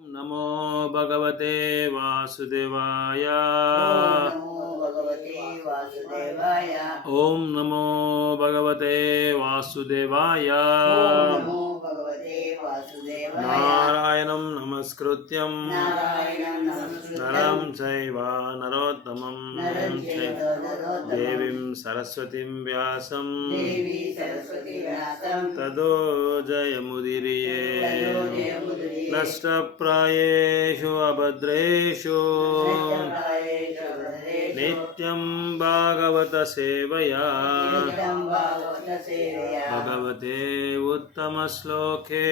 नमो भगवते वासुदेवाय। ओम नमो भगवते वासुदेवाय। नारायणं नमस्कृत्यं नरं चैव नरोत्तमं देवीं सरस्वतीं व्यासं ततो जयमुदीरये। नष्टप्रायेषु अभद्रेषु नित्यं भागवत सेवया भगवते उत्तमश्लोके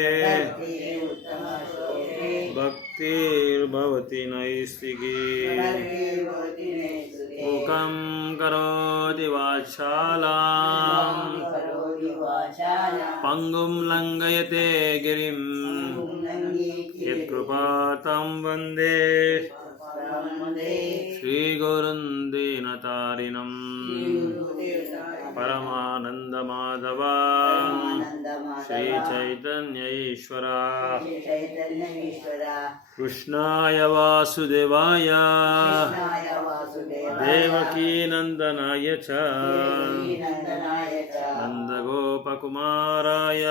भक्तिर्भवति नैष्टिकी। मूकं करोति वाचालां पङ्गुं लङ्घयते गिरिं यत्कृपातं वन्दे श्रीगुरुं दीनतारिणं। परमानन्दमाधव श्रीचैतन्य ईश्वरा कृष्णाय वासुदेवाय देवकीनन्दनाय च नन्दगोपकुमाराय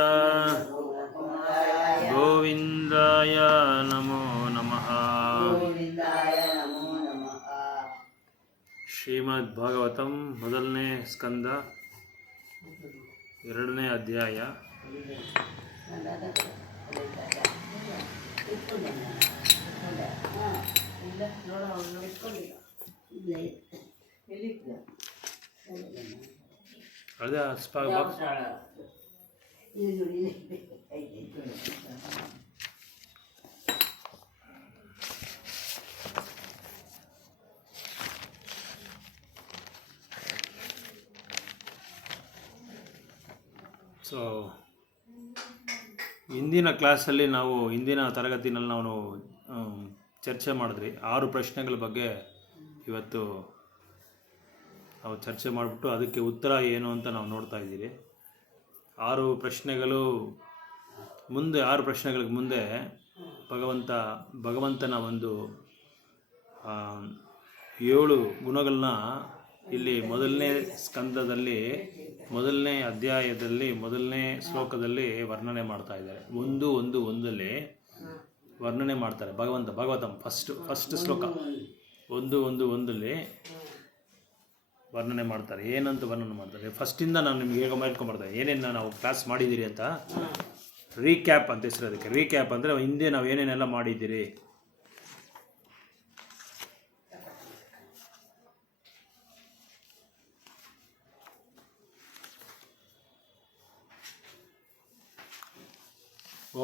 गोविन्दाय नमो नमः। ಶ್ರೀಮದ್ ಭಾಗವತಂ ಮೊದಲನೇ ಸ್ಕಂದ ಎರಡನೇ ಅಧ್ಯಾಯ. ಅದೇ ಸೊ ಇಂದಿನ ಕ್ಲಾಸಲ್ಲಿ ಇಂದಿನ ತರಗತಿನಲ್ಲಿ ನಾವು ಚರ್ಚೆ ಮಾಡಿದ್ರಿ 6 ಪ್ರಶ್ನೆಗಳ ಬಗ್ಗೆ. ಇವತ್ತು ನಾವು ಚರ್ಚೆ ಮಾಡಿಬಿಟ್ಟು ಅದಕ್ಕೆ ಉತ್ತರ ಏನು ಅಂತ ನಾವು ನೋಡ್ತಾ ಇದ್ದೀವಿ. 6 ಪ್ರಶ್ನೆಗಳಿಗೆ ಮುಂದೆ ಭಗವಂತನ ಒಂದು 7 ಗುಣಗಳನ್ನ ಇಲ್ಲಿ ಮೊದಲನೇ ಸ್ಕಂದದಲ್ಲಿ ಮೊದಲನೇ ಅಧ್ಯಾಯದಲ್ಲಿ ಮೊದಲನೇ ಶ್ಲೋಕದಲ್ಲಿ ವರ್ಣನೆ ಮಾಡ್ತಾ ಇದ್ದಾರೆ. 1:1 ವರ್ಣನೆ ಮಾಡ್ತಾರೆ ಭಾಗವತಂ ಫಸ್ಟ್ ಶ್ಲೋಕ 1:1 ವರ್ಣನೆ ಮಾಡ್ತಾರೆ. ಏನಂತ ವರ್ಣನೆ ಮಾಡ್ತಾರೆ ಫಸ್ಟಿಂದ ನಾನು ನಿಮ್ಗೆ ಹೇಗೆ ಮಾಡ್ಕೊಂಬರ್ತಾರೆ ಏನೇನು ನಾವು ಕ್ಲಾಸ್ ಮಾಡಿದ್ದೀರಿ ಅಂತ ರೀಕ್ಯಾಪ್ ಅಂತ ಹೆಸರು. ಅದಕ್ಕೆ ರೀಕ್ಯಾಪ್ ಅಂದರೆ ಹಿಂದೆ ನಾವು ಏನೇನೆಲ್ಲ ಮಾಡಿದ್ದೀರಿ.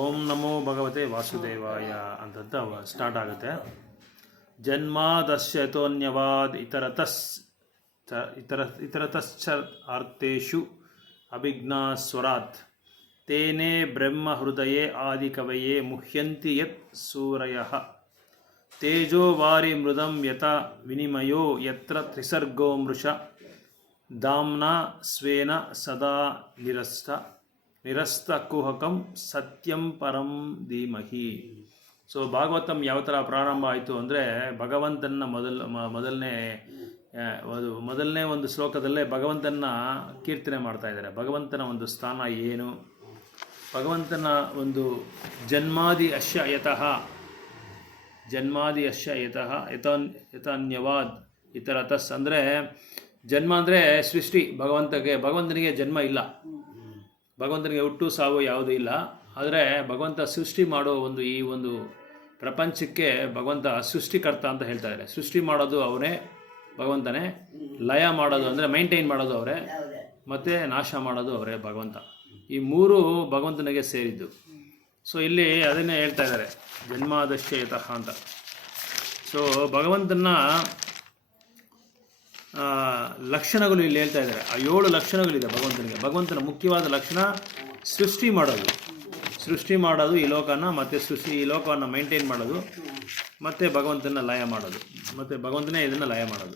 ಓಂ ನಮೋ ಭಗವತೆ ವಾಸುದೇವಾಯ ಅಂತಂತ ಸ್ಟಾರ್ಟ್ ಆಗುತ್ತೆ. ಜನ್ಮಾದಸ್ಯತೋನ್ಯವಾದ್ ಇತರತಶ್ಚ ಅರ್ಥೇಷು ಅಭಿಜ್ಞಾಸ್ವರಾತ್ ತೇನೇ ಬ್ರಹ್ಮ ಹೃದಯೇ ಆದಿಕವಯೇ ಮುಹ್ಯಂತಿ ಯತ್ ಸೂರಯಃ ತೇಜೋ ವಾರಿ ಮೃದಂ ಯತ ವಿನಿಮಯೋ ಯತ್ರ ತ್ರಿಸರ್ಗೋ ಮೃಷ ಧಾಮ್ನಾ ಸ್ವೇನ ಸದಾ ನಿರಸ್ತ ಕುಹಕಂ ಸತ್ಯಂ ಪರಂ ಧೀಮಹಿ. ಸೊ ಭಾಗವತಂ ಯಾವ ಥರ ಪ್ರಾರಂಭ ಆಯಿತು ಅಂದರೆ ಭಗವಂತನ ಮೊದಲನೇ ಒಂದು ಶ್ಲೋಕದಲ್ಲೇ ಭಗವಂತನ ಕೀರ್ತನೆ ಮಾಡ್ತಾ ಇದ್ದಾರೆ. ಭಗವಂತನ ಒಂದು ಸ್ಥಾನ ಏನು, ಭಗವಂತನ ಒಂದು ಜನ್ಮಾದಿ ಅಶ್ಯ ಯತಃ ಯಥಾನ್ಯವಾದ್ ಇತರತಸ್ ಅಂದರೆ ಜನ್ಮ ಅಂದರೆ ಸೃಷ್ಟಿ. ಭಗವಂತನಿಗೆ ಜನ್ಮ ಇಲ್ಲ, ಭಗವಂತನಿಗೆ ಹುಟ್ಟು ಸಾವು ಯಾವುದೂ ಇಲ್ಲ. ಆದರೆ ಭಗವಂತ ಸೃಷ್ಟಿ ಮಾಡೋ ಈ ಒಂದು ಪ್ರಪಂಚಕ್ಕೆ ಭಗವಂತ ಸೃಷ್ಟಿಕರ್ತ ಅಂತ ಹೇಳ್ತಾ ಇದ್ದಾರೆ. ಸೃಷ್ಟಿ ಮಾಡೋದು ಅವನೇ ಭಗವಂತನೇ, ಲಯ ಮಾಡೋದು ಅಂದರೆ ಮೈಂಟೈನ್ ಮಾಡೋದು ಅವರೇ, ಮತ್ತು ನಾಶ ಮಾಡೋದು ಅವರೇ ಭಗವಂತ. ಈ 3 ಭಗವಂತನಿಗೆ ಸೇರಿದ್ದು. ಸೊ ಇಲ್ಲಿ ಅದನ್ನೇ ಹೇಳ್ತಾ ಇದ್ದಾರೆ ಜನ್ಮಾದಶ್ಯ ಯತಃ ಅಂತ. ಸೊ ಭಗವಂತನ ಲಕ್ಷಣಗಳು ಇಲ್ಲಿ ಹೇಳ್ತಾ ಇದ್ದಾರೆ. ಆ 7 ಲಕ್ಷಣಗಳಿದೆ ಭಗವಂತನಿಗೆ. ಭಗವಂತನ ಮುಖ್ಯವಾದ ಲಕ್ಷಣ ಸೃಷ್ಟಿ ಮಾಡೋದು ಈ ಲೋಕನ, ಮತ್ತು ಈ ಲೋಕವನ್ನು ಮೈಂಟೈನ್ ಮಾಡೋದು, ಮತ್ತು ಭಗವಂತನ ಲಯ ಮಾಡೋದು, ಮತ್ತು ಭಗವಂತನೇ ಇದನ್ನು ಲಯ ಮಾಡೋದು.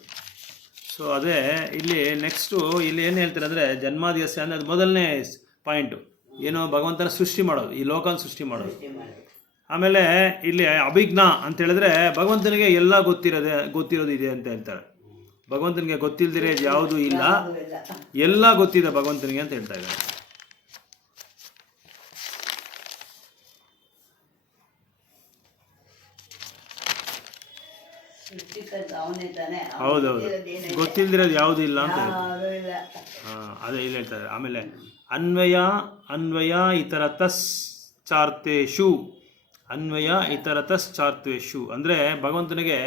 ಸೊ ಅದೇ ಇಲ್ಲಿ ನೆಕ್ಸ್ಟು ಇಲ್ಲಿ ಏನು ಹೇಳ್ತಾರೆ ಅಂದರೆ ಜನ್ಮಾದಿವಸ ಅಂದರೆ ಅದು ಮೊದಲನೇ ಪಾಯಿಂಟು. ಏನೋ ಭಗವಂತನ ಸೃಷ್ಟಿ ಮಾಡೋದು, ಈ ಲೋಕನ ಸೃಷ್ಟಿ ಮಾಡೋದು. ಆಮೇಲೆ ಇಲ್ಲಿ ಅಭಿಜ್ಞ ಅಂತ ಹೇಳಿದ್ರೆ ಭಗವಂತನಿಗೆ ಎಲ್ಲ ಗೊತ್ತಿರೋದು ಇದೆ ಅಂತ ಹೇಳ್ತಾರೆ. ಭಗವಂತನಿಗೆ ಗೊತ್ತಿಲ್ಲದಿರೋ ಯಾವುದೂ ಇಲ್ಲ, ಎಲ್ಲ ಗೊತ್ತಿದೆ ಭಗವಂತನಿಗೆ ಅಂತ ಹೇಳ್ತಾ ಇದ್ದಾರೆ. ಹೌದೌದು, ಗೊತ್ತಿಲ್ದಿರೋದು ಯಾವುದೂ ಇಲ್ಲ ಅಂತ ಹೇಳ್ತಾರೆ. ಅದೇ ಇಲ್ಲಿ ಹೇಳ್ತಾರೆ. ಆಮೇಲೆ ಅನ್ವಯ ಇತರತಶ್ಚಾರ್ಥೇಷು, ಅನ್ವಯ ಇತರತಶ್ಚಾರ್ಥೇಷು ಅಂದರೆ ಭಗವಂತನಿಗೆ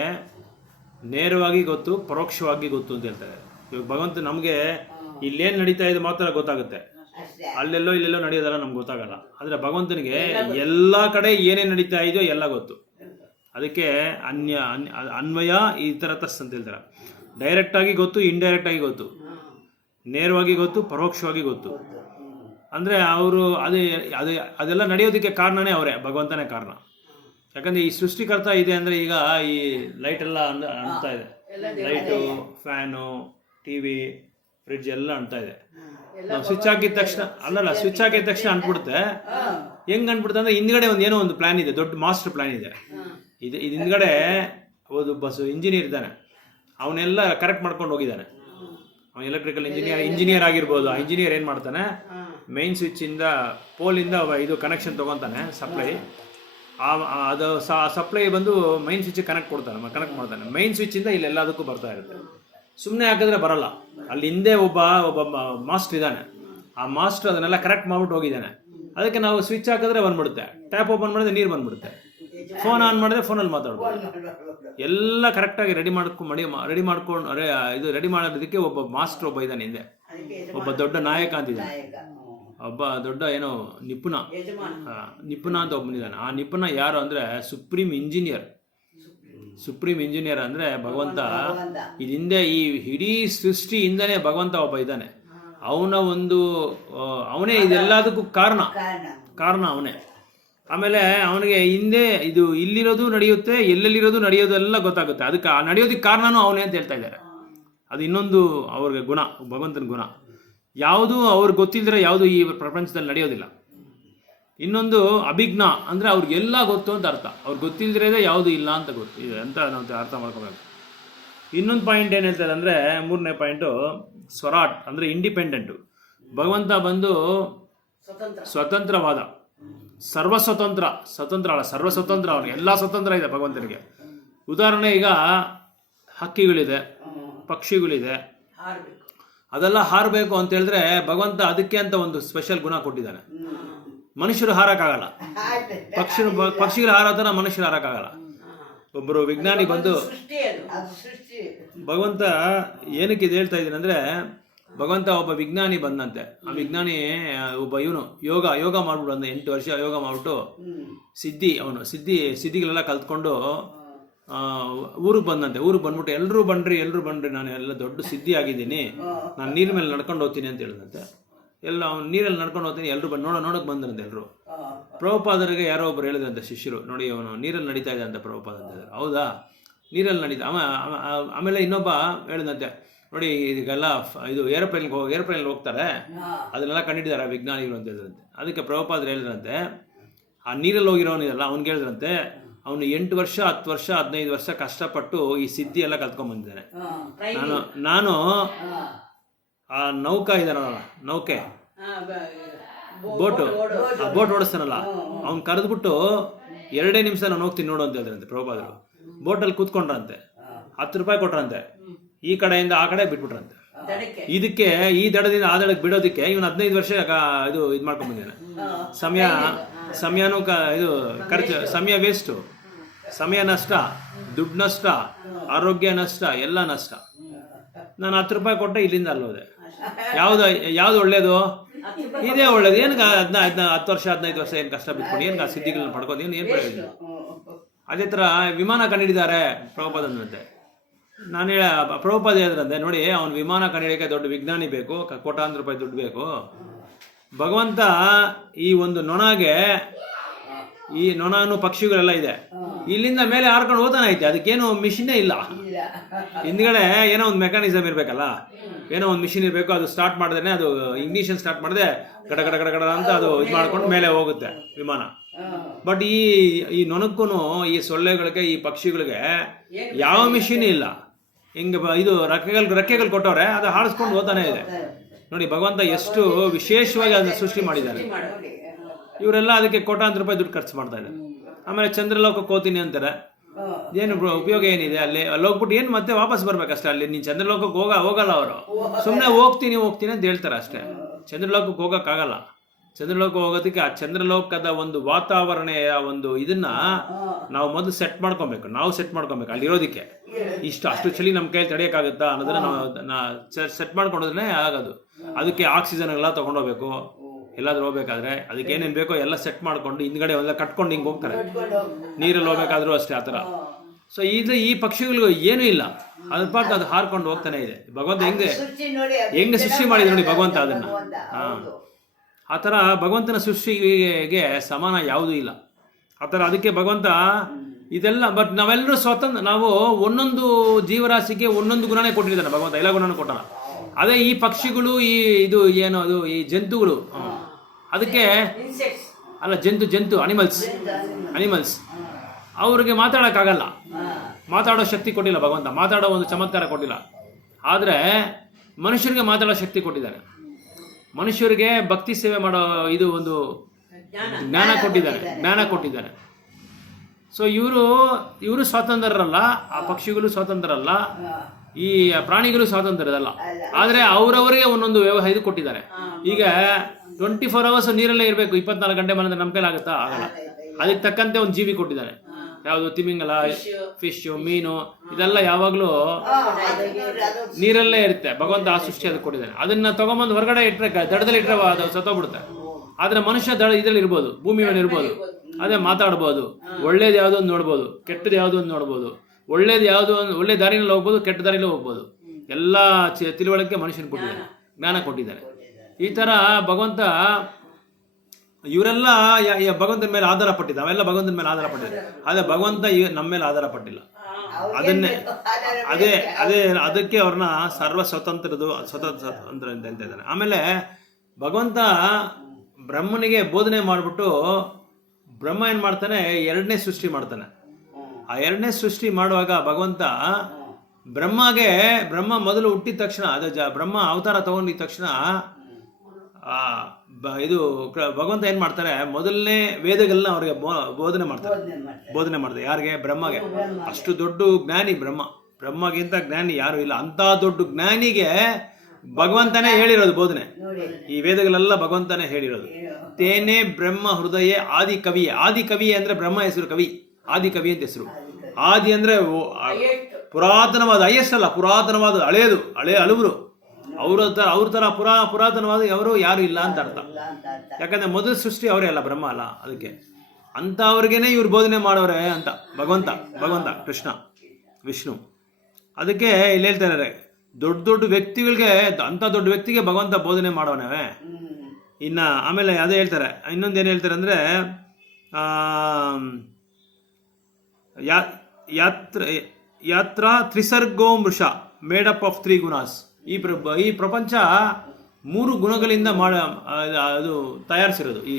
ನೇರವಾಗಿ ಗೊತ್ತು, ಪರೋಕ್ಷವಾಗಿ ಗೊತ್ತು ಅಂತ ಹೇಳ್ತಾರೆ. ಇವಾಗ ಭಗವಂತ ನಮಗೆ ಇಲ್ಲೇನು ನಡೀತಾ ಇದೆ ಮಾತ್ರ ಗೊತ್ತಾಗುತ್ತೆ, ಅಲ್ಲೆಲ್ಲೋ ಇಲ್ಲೆಲ್ಲೋ ನಡೆಯೋದಲ್ಲ ನಮ್ಗೆ ಗೊತ್ತಾಗಲ್ಲ. ಆದರೆ ಭಗವಂತನಿಗೆ ಎಲ್ಲ ಕಡೆ ಏನೇನು ನಡೀತಾ ಇದೆಯೋ ಎಲ್ಲ ಗೊತ್ತು. ಅದಕ್ಕೆ ಅನ್ವಯ ಇತರತಸ್ ಅಂತ ಹೇಳ್ತಾರೆ. ಡೈರೆಕ್ಟಾಗಿ ಗೊತ್ತು, ಇಂಡೈರೆಕ್ಟಾಗಿ ಗೊತ್ತು, ನೇರವಾಗಿ ಗೊತ್ತು, ಪರೋಕ್ಷವಾಗಿ ಗೊತ್ತು. ಅಂದರೆ ಅವರು ಅದೆಲ್ಲ ನಡೆಯೋದಕ್ಕೆ ಕಾರಣನೇ ಅವರೇ, ಭಗವಂತನೇ ಕಾರಣ. ಯಾಕಂದರೆ ಈ ಸೃಷ್ಟಿಕರ್ತ ಇದೆ ಅಂದರೆ ಈಗ ಈ ಲೈಟ್ ಎಲ್ಲ ಅಣ್ತಾ ಇದೆ, light, fan, TV, fridge ಎಲ್ಲ ಅಣ್ತಾ ಇದೆ. ನಾವು ಸ್ವಿಚ್ ಹಾಕಿದ ತಕ್ಷಣ ಸ್ವಿಚ್ ಹಾಕಿದ ತಕ್ಷಣ ಅಂಟ್ಬಿಡುತ್ತೆ. ಹೆಂಗೆ ಅಂಟ್ಬಿಡುತ್ತೆ ಅಂದರೆ ಹಿಂದ್ಗಡೆ ಏನೋ ಒಂದು ಪ್ಲ್ಯಾನ್ ಇದೆ, ದೊಡ್ಡ ಮಾಸ್ಟರ್ ಪ್ಲ್ಯಾನ್ ಇದೆ. ಇದು ಹಿಂದ್ಗಡೆ ಒಬ್ಬ ಇಂಜಿನಿಯರ್ ಇದ್ದಾನೆ, ಅವನ್ನೆಲ್ಲ ಕರೆಕ್ಟ್ ಮಾಡ್ಕೊಂಡು ಹೋಗಿದ್ದಾನೆ. ಅವನು ಎಲೆಕ್ಟ್ರಿಕಲ್ ಇಂಜಿನಿಯರ್ ಆಗಿರ್ಬೋದು. ಆ ಇಂಜಿನಿಯರ್ ಏನು ಮಾಡ್ತಾನೆ, ಮೈನ್ ಸ್ವಿಚ್ಚಿಂದ ಪೋಲಿಂದ ಇದು ಕನೆಕ್ಷನ್ ತೊಗೊತಾನೆ, ಸಪ್ಲೈ. ಅದು ಸಪ್ಲೈ ಬಂದು ಮೈನ್ ಸ್ವಿಚ್ಗೆ ಕನೆಕ್ಟ್ ಮಾಡ್ತಾನೆ. ಮೈನ್ ಸ್ವಿಚ್ಚಿಂದ ಇಲ್ಲೆಲ್ಲದಕ್ಕೂ ಬರ್ತಾ ಇರುತ್ತೆ. ಸುಮ್ಮನೆ ಹಾಕಿದ್ರೆ ಬರಲ್ಲ. ಅಲ್ಲಿ ಹಿಂದೆ ಒಬ್ಬ ಮಾಸ್ಟರ್ ಇದ್ದಾನೆ. ಆ ಮಾಸ್ಟರ್ ಅದನ್ನೆಲ್ಲ ಕರೆಕ್ಟ್ ಮಾಡ್ಬಿಟ್ಟು ಹೋಗಿದ್ದಾನೆ. ಅದಕ್ಕೆ ನಾವು ಸ್ವಿಚ್ ಹಾಕಿದ್ರೆ ಬಂದ್ಬಿಡುತ್ತೆ, ಟ್ಯಾಪ್ ಓಪನ್ ಮಾಡಿದ್ರೆ ನೀರು ಬಂದ್ಬಿಡುತ್ತೆ, ಫೋನ್ ಆನ್ ಮಾಡಿದ್ರೆ ಫೋನಲ್ಲಿ ಮಾತಾಡ್ಬೋದು. ಎಲ್ಲ ಕರೆಕ್ಟಾಗಿ ರೆಡಿ ಮಾಡೋದಕ್ಕೆ ಒಬ್ಬ ಮಾಸ್ಟರ್ ಇದ್ದಾನೆ ಹಿಂದೆ, ಒಬ್ಬ ದೊಡ್ಡ ನಾಯಕ ಅಂತಿದ್ದಾನೆ, ಒಬ್ಬ ದೊಡ್ಡ ಏನೋ ನಿಪುಣ ಅಂತ ಒಬ್ಬ ಬಂದಿದ್ದಾನೆ. ಆ ನಿಪುಣ ಯಾರು ಅಂದರೆ ಸುಪ್ರೀಂ ಇಂಜಿನಿಯರ್ ಅಂದರೆ ಭಗವಂತ. ಇದರಿಂದ ಈ ಇಡೀ ಸೃಷ್ಟಿಯಿಂದನೇ ಭಗವಂತ ಒಬ್ಬ ಇದ್ದಾನೆ. ಅವನೇ ಇದೆಲ್ಲದಕ್ಕೂ ಕಾರಣ ಅವನೇ. ಆಮೇಲೆ ಅವನಿಗೆ ಹಿಂದೆ ಇದು ಇಲ್ಲಿರೋದು ನಡೆಯುತ್ತೆ, ಎಲ್ಲೆಲ್ಲಿರೋದು ನಡೆಯೋದೆಲ್ಲ ಗೊತ್ತಾಗುತ್ತೆ. ಅದಕ್ಕೆ ಆ ನಡೆಯೋದಕ್ಕೆ ಕಾರಣನೂ ಅವನೇ ಅಂತ ಹೇಳ್ತಾ ಇದ್ದಾರೆ. ಅದು ಇನ್ನೊಂದು ಅವ್ರಿಗೆ ಗುಣ, ಭಗವಂತನ ಗುಣ. ಯಾವುದು ಅವ್ರಿಗೆ ಗೊತ್ತಿಲ್ಲದ್ರೆ ಯಾವುದು ಈ ಪ್ರಪಂಚದಲ್ಲಿ ನಡೆಯೋದಿಲ್ಲ. ಇನ್ನೊಂದು ಅಭಿಜ್ಞ ಅಂದರೆ ಅವ್ರಿಗೆಲ್ಲ ಗೊತ್ತು ಅಂತ ಅರ್ಥ. ಅವ್ರಿಗೆ ಗೊತ್ತಿಲ್ಲದಿರೋದೇ ಯಾವುದು ಇಲ್ಲ ಅಂತ ಗೊತ್ತಿದೆ ಅಂತ ನಾವು ಅರ್ಥ ಮಾಡ್ಕೋಬೇಕು. ಇನ್ನೊಂದು ಪಾಯಿಂಟ್ ಏನು ಹೇಳ್ತಾರೆ ಅಂದರೆ, 3ನೇ ಪಾಯಿಂಟು ಸ್ವರಾಟ್ ಅಂದರೆ ಇಂಡಿಪೆಂಡೆಂಟು. ಭಗವಂತ ಬಂದು ಸ್ವತಂತ್ರವಾದ, ಸರ್ವಸ್ವತಂತ್ರ ಅಲ್ಲ, ಸರ್ವಸ್ವತಂತ್ರ. ಅವನಿಗೆ ಎಲ್ಲ ಸ್ವತಂತ್ರ ಇದೆ ಭಗವಂತನಿಗೆ. ಉದಾಹರಣೆ, ಈಗ ಹಕ್ಕಿಗಳಿದೆ, ಪಕ್ಷಿಗಳಿದೆ, ಅದೆಲ್ಲ ಹಾರಬೇಕು ಅಂತ ಹೇಳಿದ್ರೆ ಭಗವಂತ ಅದಕ್ಕೆ ಅಂತ ಒಂದು ಸ್ಪೆಷಲ್ ಗುಣ ಕೊಟ್ಟಿದ್ದಾನೆ. ಮನುಷ್ಯರು ಹಾರಕ್ಕಾಗಲ್ಲ, ಪಕ್ಷಿಗಳು ಹಾರೋ ಥರ ಮನುಷ್ಯರು ಹಾರಕ್ಕಾಗಲ್ಲ. ಒಬ್ಬರು ವಿಜ್ಞಾನಿ ಬಂದು, ಭಗವಂತ ಏನಕ್ಕೆ ಇದು ಹೇಳ್ತಾ ಇದ್ದೀನಿ ಅಂದರೆ, ಭಗವಂತ ಒಬ್ಬ ವಿಜ್ಞಾನಿ ಬಂದಂತೆ. ಆ ವಿಜ್ಞಾನಿ ಒಬ್ಬ ಇವನು ಯೋಗ ಮಾಡ್ಬಿಟ್ಟು ಬಂದ, 8 ವರ್ಷ ಯೋಗ ಮಾಡಿಬಿಟ್ಟು ಸಿದ್ಧಿಗಳೆಲ್ಲ ಕಲ್ತ್ಕೊಂಡು ಊರಿಗೆ ಬಂದಂತೆ. ಊರಿಗೆ ಬಂದ್ಬಿಟ್ಟು ಎಲ್ಲರೂ ಬನ್ರಿ, ನಾನು ಎಲ್ಲ ದೊಡ್ಡ ಸಿದ್ಧಿ ಆಗಿದ್ದೀನಿ, ನಾನು ನೀರ ಮೇಲೆ ನಡ್ಕೊಂಡು ಹೋಗ್ತೀನಿ ಅಂತ ಹೇಳಿದಂತೆ. ಎಲ್ಲ ಅವ್ನು ನೀರಲ್ಲಿ ನಡ್ಕೊಂಡು ಹೋಗ್ತೀನಿ, ಎಲ್ಲರೂ ನೋಡೋಕೆ ಬಂದ್ರಂತೆ ಎಲ್ಲರೂ. ಪ್ರಭುಪಾದರಿಗೆ ಯಾರೋ ಒಬ್ಬರು ಹೇಳಿದ್ರಂತೆ ಶಿಷ್ಯರು, ನೋಡಿ ಅವನು ನೀರಲ್ಲಿ ನಡೀತಾ ಇದೆ ಅಂತ ಪ್ರಭುಪಾದ ಅಂತ ಹೇಳಿದ್ರು. ಹೌದಾ, ನೀರಲ್ಲಿ ನಡೀತಾ. ಆಮೇಲೆ ಇನ್ನೊಬ್ಬ ಹೇಳಿದಂತೆ, ನೋಡಿ ಈಗೆಲ್ಲ ಇದು ಏರೋಪ್ಲೇನ್ ಹೋಗ್ತಾರೆ, ಅದನ್ನೆಲ್ಲ ಕಂಡಿದ್ದಾರೆ ವಿಜ್ಞಾನಿಗಳು ಅಂತ ಹೇಳಿದ್ರಂತೆ. ಅದಕ್ಕೆ ಪ್ರಭುಪಾದರು ಹೇಳಿದ್ರಂತೆ, ಆ ನೀರಲ್ಲಿ ಹೋಗಿರೋನಿದಲ್ಲ ಅವ್ನಿಗೆ ಹೇಳಿದ್ರಂತೆ, ಅವನು 8 ವರ್ಷ 10 ವರ್ಷ 15 ವರ್ಷ ಕಷ್ಟಪಟ್ಟು ಈ ಸಿದ್ಧಿ ಎಲ್ಲ ಕಲ್ತ್ಕೊಂಡ್ಬಂದಿದ್ದಾನೆ. ನಾನು ಆ ನೌಕೆ ಬೋಟ್ ಓಡಿಸ್ತಾನಲ್ಲ, ಅವ್ನು ಕರೆದ್ಬಿಟ್ಟು 2 ನಿಮಿಷ ನಾನು ಹೋಗ್ತೀನಿ ನೋಡು ಅಂತ ಹೇಳಿದ್ರಂತೆ ಪ್ರಭುಪಾದರು. ಬೋಟಲ್ಲಿ ಕೂತ್ಕೊಂಡ್ರಂತೆ, 10 ರೂಪಾಯಿ ಕೊಟ್ರಂತೆ, ಈ ಕಡೆಯಿಂದ ಆ ಕಡೆ ಬಿಟ್ಬಿಟ್ರಂತೆ. ಇದಕ್ಕೆ ಈ ದಡದಿಂದ ಆ ದಡಕ್ಕೆ ಬಿಡೋದಕ್ಕೆ ಇವನು 15 ವರ್ಷ ಇದು ಮಾಡ್ಕೊಂಡ್ ಬಂದಿದ್ದಾನೆ. ಸಮಯನೂ ಇದು ಖರ್ಚು, ಸಮಯ ವೇಸ್ಟು, ಸಮಯ ನಷ್ಟ, ದುಡ್ಡು ನಷ್ಟ, ಆರೋಗ್ಯ ನಷ್ಟ, ಎಲ್ಲ ನಷ್ಟ. ನಾನು 10 ರೂಪಾಯಿ ಕೊಟ್ಟೆ, ಇಲ್ಲಿಂದ ಅಲ್ಲೋದೆ. ಯಾವುದು ಒಳ್ಳೇದು? ಇದೇ ಒಳ್ಳೇದು. ಏನು 10 ವರ್ಷ 15 ವರ್ಷ ಏನು ಕಷ್ಟ ಬಿಟ್ಕೊಂಡು ಏನು ಸಿದ್ಧಿಗಳನ್ನ ಪಡ್ಕೊಂಡು ಏನು ಪ್ರಯೋಜನ? ಅದೇ ಥರ ವಿಮಾನ ಕಂಡಿಡಿದ್ದಾರೆ ಪ್ರಭುಪಾದಂತೆ. ನಾನು ಪ್ರಭುಪಾದ ಹೇಳಿದ್ರಂತೆ, ನೋಡಿ ಅವನು ವಿಮಾನ ಕಂಡಿಡಿಯೋಕ್ಕೆ ದೊಡ್ಡ ವಿಜ್ಞಾನಿ ಬೇಕು, ಕೋಟ್ಯಾಂತರ ರೂಪಾಯಿ ದುಡ್ಡು ಬೇಕು. ಭಗವಂತ ಈ ಒಂದು ನೊಣಗೆ, ಈ ನೊಣನು ಪಕ್ಷಿಗಳೆಲ್ಲ ಇದೆ, ಇಲ್ಲಿಂದ ಮೇಲೆ ಹಾರ್ಕೊಂಡು ಹೋತಾನೈತೆ, ಅದಕ್ಕೇನು ಮಿಷಿನೇ ಇಲ್ಲ. ಹಿಂದ್ಗಡೆ ಏನೋ ಒಂದು ಮೆಕ್ಯಾನಿಸಮ್ ಇರಬೇಕಲ್ಲ, ಏನೋ ಒಂದು ಮಿಷಿನ್ ಇರಬೇಕು. ಅದು ಸ್ಟಾರ್ಟ್ ಮಾಡಿದ್ರೆ, ಅದು ಇಗ್ನಿಷನ್ ಸ್ಟಾರ್ಟ್ ಮಾಡಿದ್ರೆ ಗಡ ಗಡ ಗಡ ಗಡ ಅಂತ ಅದು ಇದು ಮಾಡ್ಕೊಂಡು ಮೇಲೆ ಹೋಗುತ್ತೆ ವಿಮಾನ. ಬಟ್ ಈ ನೊಣಕ್ಕೂ ಈ ಸೊಳ್ಳೆಗಳಿಗೆ ಈ ಪಕ್ಷಿಗಳಿಗೆ ಯಾವ ಮಿಷಿನ್ ಇಲ್ಲ. ಹಿಂಗೆ ಇದು ರೆಕ್ಕೆಗಳು ಕೊಟ್ಟವ್ರೆ, ಅದು ಹಾರಿಸ್ಕೊಂಡು ಹೋಗ್ತಾನೆ ಇದೆ. ನೋಡಿ ಭಗವಂತ ಎಷ್ಟು ವಿಶೇಷವಾಗಿ ಅದನ್ನ ಸೃಷ್ಟಿ ಮಾಡಿದ್ದಾರೆ. ಇವರೆಲ್ಲ ಅದಕ್ಕೆ ಕೋಟ್ಯಾಂತರ ರೂಪಾಯಿ ದುಡ್ಡು ಖರ್ಚು ಮಾಡ್ತಾ ಇದ್ದಾರೆ. ಆಮೇಲೆ ಚಂದ್ರಲೋಕಕ್ಕೆ ಹೋಗ್ತೀನಿ ಅಂತಾರೆ. ಏನು ಉಪಯೋಗ ಏನಿದೆ ಅಲ್ಲಿ ಹೋಗ್ಬಿಟ್ಟು ಏನು ಮತ್ತೆ ವಾಪಸ್ ಬರ್ಬೇಕಷ್ಟೇ. ಅಲ್ಲಿ ನೀನು ಚಂದ್ರಲೋಕಕ್ಕೆ ಹೋಗಲ್ಲ ಅವರು. ಸುಮ್ಮನೆ ಹೋಗ್ತೀನಿ ಅಂತ ಹೇಳ್ತಾರೆ ಅಷ್ಟೇ. ಚಂದ್ರಲೋಕಕ್ಕೆ ಹೋಗೋಕ್ಕಾಗಲ್ಲ. ಚಂದ್ರಲೋಕ ಹೋಗೋದಕ್ಕೆ ಆ ಚಂದ್ರಲೋಕದ ಒಂದು ವಾತಾವರಣೆಯ ಒಂದು ಇದನ್ನ ನಾವು ಮೊದಲು ಸೆಟ್ ಮಾಡ್ಕೊಬೇಕು. ಅಲ್ಲಿರೋದಕ್ಕೆ ಅಷ್ಟು ಚಳಿ ನಮ್ಮ ಕೈಯಲ್ಲಿ ತಡೆಯೋಕ್ಕಾಗುತ್ತಾ ಅನ್ನೋದನ್ನ ನಾವು ಸೆಟ್ ಮಾಡ್ಕೊಂಡ್ರೆ ಆಗೋದು. ಅದಕ್ಕೆ ಆಕ್ಸಿಜನ್ ಎಲ್ಲ ತೊಗೊಂಡೋಗ್ಬೇಕು. ಎಲ್ಲಾದ್ರೂ ಹೋಗ್ಬೇಕಾದ್ರೆ ಅದಕ್ಕೆ ಏನೇನು ಬೇಕೋ ಎಲ್ಲ ಸೆಟ್ ಮಾಡ್ಕೊಂಡು ಹಿಂದ್ಗಡೆ ಎಲ್ಲ ಕಟ್ಕೊಂಡು ಹಿಂಗೆ ಹೋಗ್ತಾರೆ. ನೀರಲ್ಲಿ ಹೋಗ್ಬೇಕಾದ್ರೂ ಅಷ್ಟೇ ಆ ಥರ. ಸೊ ಈ ಪಕ್ಷಿಗಳಿಗೂ ಏನೂ ಇಲ್ಲ, ಅದ್ರ ಪಾರ್ಕ್ ಅದು ಹಾರ್ಕೊಂಡು ಹೋಗ್ತಾನೆ ಇದೆ. ಭಗವಂತ ಹೆಂಗೆ ಸೃಷ್ಟಿ ಮಾಡಿದ್ರು ನೋಡಿ ಭಗವಂತ ಅದನ್ನ. ಆ ಥರ ಭಗವಂತನ ಸೃಷ್ಟಿಗೆ ಸಮಾನ ಯಾವುದೂ ಇಲ್ಲ ಆ ಥರ. ಅದಕ್ಕೆ ಭಗವಂತ ಇದೆಲ್ಲ. ಬಟ್ ನಾವೆಲ್ಲರೂ ನಾವು ಒಂದೊಂದು ಜೀವರಾಶಿಗೆ ಒಂದೊಂದು ಗುಣನೇ ಕೊಟ್ಟಿದ್ದಾನೆ ಭಗವಂತ, ಎಲ್ಲ ಗುಣನೂ ಕೊಟ್ಟಾನ. ಅದೇ ಈ ಪಕ್ಷಿಗಳು ಇದು ಏನೋ ಅದು ಈ ಜಂತುಗಳು, ಅದಕ್ಕೆ ಅಲ್ಲ ಜಂತು ಅನಿಮಲ್ಸ್ ಅವ್ರಿಗೆ ಮಾತಾಡೋಕ್ಕಾಗಲ್ಲ. ಮಾತಾಡೋ ಶಕ್ತಿ ಕೊಟ್ಟಿಲ್ಲ ಭಗವಂತ, ಮಾತಾಡೋ ಒಂದು ಚಮತ್ಕಾರ ಕೊಟ್ಟಿಲ್ಲ. ಆದರೆ ಮನುಷ್ಯರಿಗೆ ಮಾತಾಡೋ ಶಕ್ತಿ ಕೊಟ್ಟಿದ್ದಾನೆ. ಮನುಷ್ಯರಿಗೆ ಭಕ್ತಿ ಸೇವೆ ಮಾಡೋ ಇದು ಒಂದು ಜ್ಞಾನ ಕೊಟ್ಟಿದ್ದಾನೆ. ಸೊ ಇವರು ಸ್ವಾತಂತ್ರ್ಯರಲ್ಲ, ಆ ಪಕ್ಷಿಗಳು ಸ್ವಾತಂತ್ರ್ಯರಲ್ಲ, ಈ ಪ್ರಾಣಿಗಳು ಸ್ವಾತಂತ್ರ್ಯದಲ್ಲ. ಆದರೆ ಅವರವರಿಗೆ ಒಂದೊಂದು ಇದು ಕೊಟ್ಟಿದ್ದಾರೆ. ಈಗ 24 hours ನೀರಲ್ಲೇ ಇರಬೇಕು, 24 ಗಂಟೆ ಮನೆ ನಮ್ಮ ಕೈಲಾಗುತ್ತಾ? ಆಗಲ್ಲ. ಅದಕ್ಕೆ ತಕ್ಕಂತೆ ಒಂದು ಜೀವಿ ಕೊಟ್ಟಿದ್ದಾನೆ. ಯಾವುದು ತಿಮಿಂಗಲ, ಫಿಶ್, ಮೀನು ಇದೆಲ್ಲ ಯಾವಾಗಲೂ ನೀರಲ್ಲೇ ಇರುತ್ತೆ. ಭಗವಂತ ಆ ಸೃಷ್ಟಿ ಅದಕ್ಕೆ ಕೊಟ್ಟಿದ್ದಾನೆ. ಅದನ್ನ ತಗೊಂಬಂದು ಹೊರಗಡೆ ಇಟ್ಟರೆ, ದಡದಲ್ಲಿ ಇಟ್ಟರೆ ಅದು ಸತ್ತೋಗ್ಬಿಡುತ್ತೆ. ಆದರೆ ಮನುಷ್ಯ ಇದರಲ್ಲಿ ಇರ್ಬೋದು, ಭೂಮಿ ಮೇಲೆ ಇರ್ಬೋದು. ಅದೇ ಮಾತಾಡ್ಬೋದು, ಒಳ್ಳೇದು ಯಾವುದೋ ಒಂದು ನೋಡ್ಬೋದು, ಕೆಟ್ಟದ್ದು ಯಾವುದೋ ಒಂದು ನೋಡ್ಬೋದು. ಒಳ್ಳೇದು ಯಾವುದೋ ಒಂದು ಒಳ್ಳೆ ದಾರಿನಲ್ಲಿ ಹೋಗ್ಬೋದು, ಕೆಟ್ಟ ದಾರಿಯಲ್ಲಿ ಹೋಗ್ಬೋದು. ಎಲ್ಲ ತಿಳುವಳಿಕೆ ಮನುಷ್ಯನ ಕೊಟ್ಟಿದ್ದಾನೆ, ಜ್ಞಾನ ಕೊಟ್ಟಿದ್ದಾನೆ. ಈ ಥರ ಭಗವಂತ ಇವರೆಲ್ಲ ಭಗವಂತನ ಮೇಲೆ ಆಧಾರ ಪಟ್ಟಿದ್ದ, ಅವೆಲ್ಲ ಭಗವಂತನ ಮೇಲೆ ಆಧಾರ ಪಟ್ಟಿದೆ. ಆದರೆ ಭಗವಂತ ನಮ್ಮ ಮೇಲೆ ಆಧಾರ ಪಟ್ಟಿಲ್ಲ. ಅದಕ್ಕೆ ಅವ್ರನ್ನ ಸ್ವತಂತ್ರ ಅಂತ ಹೇಳ್ತಿದ್ದಾನೆ. ಆಮೇಲೆ ಭಗವಂತ ಬ್ರಹ್ಮನಿಗೆ ಬೋಧನೆ ಮಾಡಿಬಿಟ್ಟು ಬ್ರಹ್ಮ ಏನು ಮಾಡ್ತಾನೆ, ಎರಡನೇ ಸೃಷ್ಟಿ ಮಾಡ್ತಾನೆ. ಆ ಎರಡನೇ ಸೃಷ್ಟಿ ಮಾಡುವಾಗ ಭಗವಂತ ಬ್ರಹ್ಮ ಮೊದಲು ಹುಟ್ಟಿದ ತಕ್ಷಣ, ಬ್ರಹ್ಮ ಅವತಾರ ತಗೊಂಡಿದ ತಕ್ಷಣ ಇದು ಭಗವಂತ ಏನು ಮಾಡ್ತಾರೆ, ಮೊದಲನೇ ವೇದಗಳನ್ನ ಅವ್ರಿಗೆ ಬೋಧನೆ ಮಾಡ್ತಾರೆ. ಯಾರಿಗೆ? ಬ್ರಹ್ಮಗೆ. ಅಷ್ಟು ದೊಡ್ಡ ಜ್ಞಾನಿ ಬ್ರಹ್ಮಗಿಂತ ಜ್ಞಾನಿ ಯಾರು ಇಲ್ಲ. ಅಂತ ದೊಡ್ಡ ಜ್ಞಾನಿಗೆ ಭಗವಂತನೇ ಹೇಳಿರೋದು ಬೋಧನೆ. ಈ ವೇದಗಳೆಲ್ಲ ಭಗವಂತನೇ ಹೇಳಿರೋದು. ತೇನೇ ಬ್ರಹ್ಮ ಹೃದಯ ಆದಿ ಕವಿಯೇ ಅಂದ್ರೆ ಬ್ರಹ್ಮ ಹೆಸರು ಕವಿ, ಆದಿ ಕವಿ ಅಂತ ಹೆಸರು. ಆದಿ ಅಂದ್ರೆ ಪುರಾತನವಾದ, ಅಲ್ಲ ಪುರಾತನವಾದ, ಹಳೆ ಹಲವರು. ಅವ್ರ ತರ ಪುರಾತನವಾದ ಯಾರು ಇಲ್ಲ ಅಂತ ಅರ್ಥ. ಯಾಕಂದ್ರೆ ಮೊದಲ ಸೃಷ್ಟಿ ಅವರೇ ಅಲ್ಲ, ಬ್ರಹ್ಮ ಅಲ್ಲ. ಅದಕ್ಕೆ ಅಂತ ಅವ್ರಿಗೇನೆ ಇವ್ರು ಬೋಧನೆ ಮಾಡೋರೆ ಅಂತ ಭಗವಂತ ಕೃಷ್ಣ ವಿಷ್ಣು. ಅದಕ್ಕೆ ಇಲ್ಲಿ ಹೇಳ್ತಾರೆ, ದೊಡ್ಡ ವ್ಯಕ್ತಿಗಳಿಗೆ, ಅಂತ ದೊಡ್ಡ ವ್ಯಕ್ತಿಗೆ ಭಗವಂತ ಬೋಧನೆ ಮಾಡೋನವೇ. ಇನ್ನು ಆಮೇಲೆ ಅದೇ ಹೇಳ್ತಾರೆ, ಇನ್ನೊಂದೇನು ಹೇಳ್ತಾರೆ ಅಂದರೆ, ಯಾತ್ರ ತ್ರಿಸರ್ಗೋ ಮೃಷ ಮೇಡಪ್ ಆಫ್ 3 ಗುಣಾಸ್. ಈ ಪ್ರಪಂಚ 3 ಗುಣಗಳಿಂದ ಅದು ತಯಾರಿಸಿರೋದು. ಈ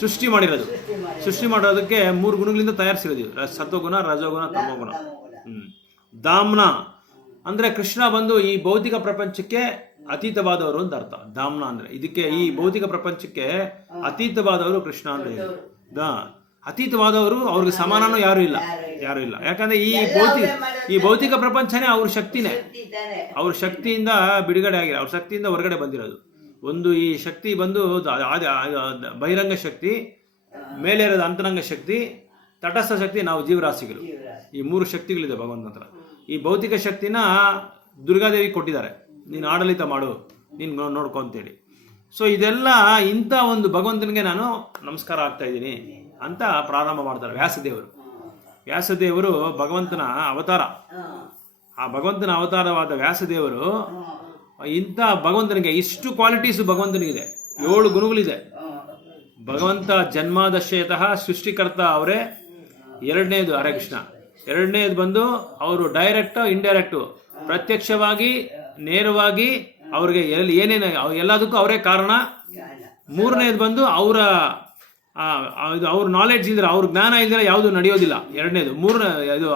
ಸೃಷ್ಟಿ ಮಾಡೋದಕ್ಕೆ 3 ಗುಣಗಳಿಂದ ತಯಾರಿಸಿರೋದು. ಸತ್ವಗುಣ, ರಜೋಗುಣ, ತಮೋಗುಣ. ದಾಮ್ನ ಅಂದ್ರೆ ಕೃಷ್ಣ ಬಂದು ಈ ಭೌತಿಕ ಪ್ರಪಂಚಕ್ಕೆ ಅತೀತವಾದವರು ಅಂತ ಅರ್ಥ. ದಾಮ್ನ ಅಂದ್ರೆ ಇದಕ್ಕೆ, ಈ ಭೌತಿಕ ಪ್ರಪಂಚಕ್ಕೆ ಅತೀತವಾದವರು ಕೃಷ್ಣ ಅಂತ ಹೇಳಿ. ಅತೀತವಾದವರು, ಅವ್ರಿಗೆ ಸಮಾನನೂ ಯಾರು ಇಲ್ಲ. ಯಾಕಂದ್ರೆ ಈ ಭೌತಿಕ ಪ್ರಪಂಚನೇ ಅವ್ರ ಶಕ್ತಿನೇ. ಅವ್ರ ಶಕ್ತಿಯಿಂದ ಬಿಡುಗಡೆ ಆಗಿರೋ, ಅವ್ರ ಶಕ್ತಿಯಿಂದ ಹೊರಗಡೆ ಬಂದಿರೋದು. ಒಂದು ಈ ಶಕ್ತಿ ಬಂದು ಬಹಿರಂಗ ಶಕ್ತಿ, ಮೇಲೆ ಇರೋದು ಅಂತರಂಗ ಶಕ್ತಿ, ತಟಸ್ಥ ಶಕ್ತಿ, ನಾವು ಜೀವರಾಶಿಗಳು. ಈ 3 ಶಕ್ತಿಗಳಿದೆ ಭಗವಂತನ ಹತ್ರ. ಈ ಭೌತಿಕ ಶಕ್ತಿನ ದುರ್ಗಾದೇವಿ ಕೊಟ್ಟಿದ್ದಾರೆ, ನೀನು ಆಡಳಿತ ಮಾಡು, ನೀನು ನೋಡ್ಕೊ ಅಂತೇಳಿ. ಸೊ ಇದೆಲ್ಲ ಇಂಥ ಒಂದು ಭಗವಂತನಿಗೆ ನಾನು ನಮಸ್ಕಾರ ಆಗ್ತಾ ಇದ್ದೀನಿ ಅಂತ ಪ್ರಾರಂಭ ಮಾಡ್ತಾರೆ ವ್ಯಾಸದೇವರು ಭಗವಂತನ ಅವತಾರ. ಆ ಭಗವಂತನ ಅವತಾರವಾದ ವ್ಯಾಸದೇವರು ಇಂಥ ಭಗವಂತನಿಗೆ ಇಷ್ಟು ಕ್ವಾಲಿಟೀಸು ಭಗವಂತನಿಗಿದೆ. 7 ಗುಣಗಳಿದೆ. ಭಗವಂತ ಜನ್ಮಾದಶಯತಃ ಸೃಷ್ಟಿಕರ್ತ ಅವರೇ. ಎರಡನೇದು ಹರೇ ಕೃಷ್ಣ. ಎರಡನೇದು ಬಂದು ಅವರು ಡೈರೆಕ್ಟು ಇಂಡೈರೆಕ್ಟು, ಪ್ರತ್ಯಕ್ಷವಾಗಿ ನೇರವಾಗಿ ಅವ್ರಿಗೆ ಏನೇನು ಎಲ್ಲದಕ್ಕೂ ಅವರೇ ಕಾರಣ. ಮೂರನೇದು ಬಂದು ಅವರ ಇದು ಅವ್ರ ನಾಲೆಡ್ಜ್ ಇದ್ರೆ, ಅವ್ರ ಜ್ಞಾನ ಇದ್ರೆ ಯಾವುದು ನಡೆಯೋದಿಲ್ಲ. ಎರಡನೇದು. ಮೂರನೇ ಇದು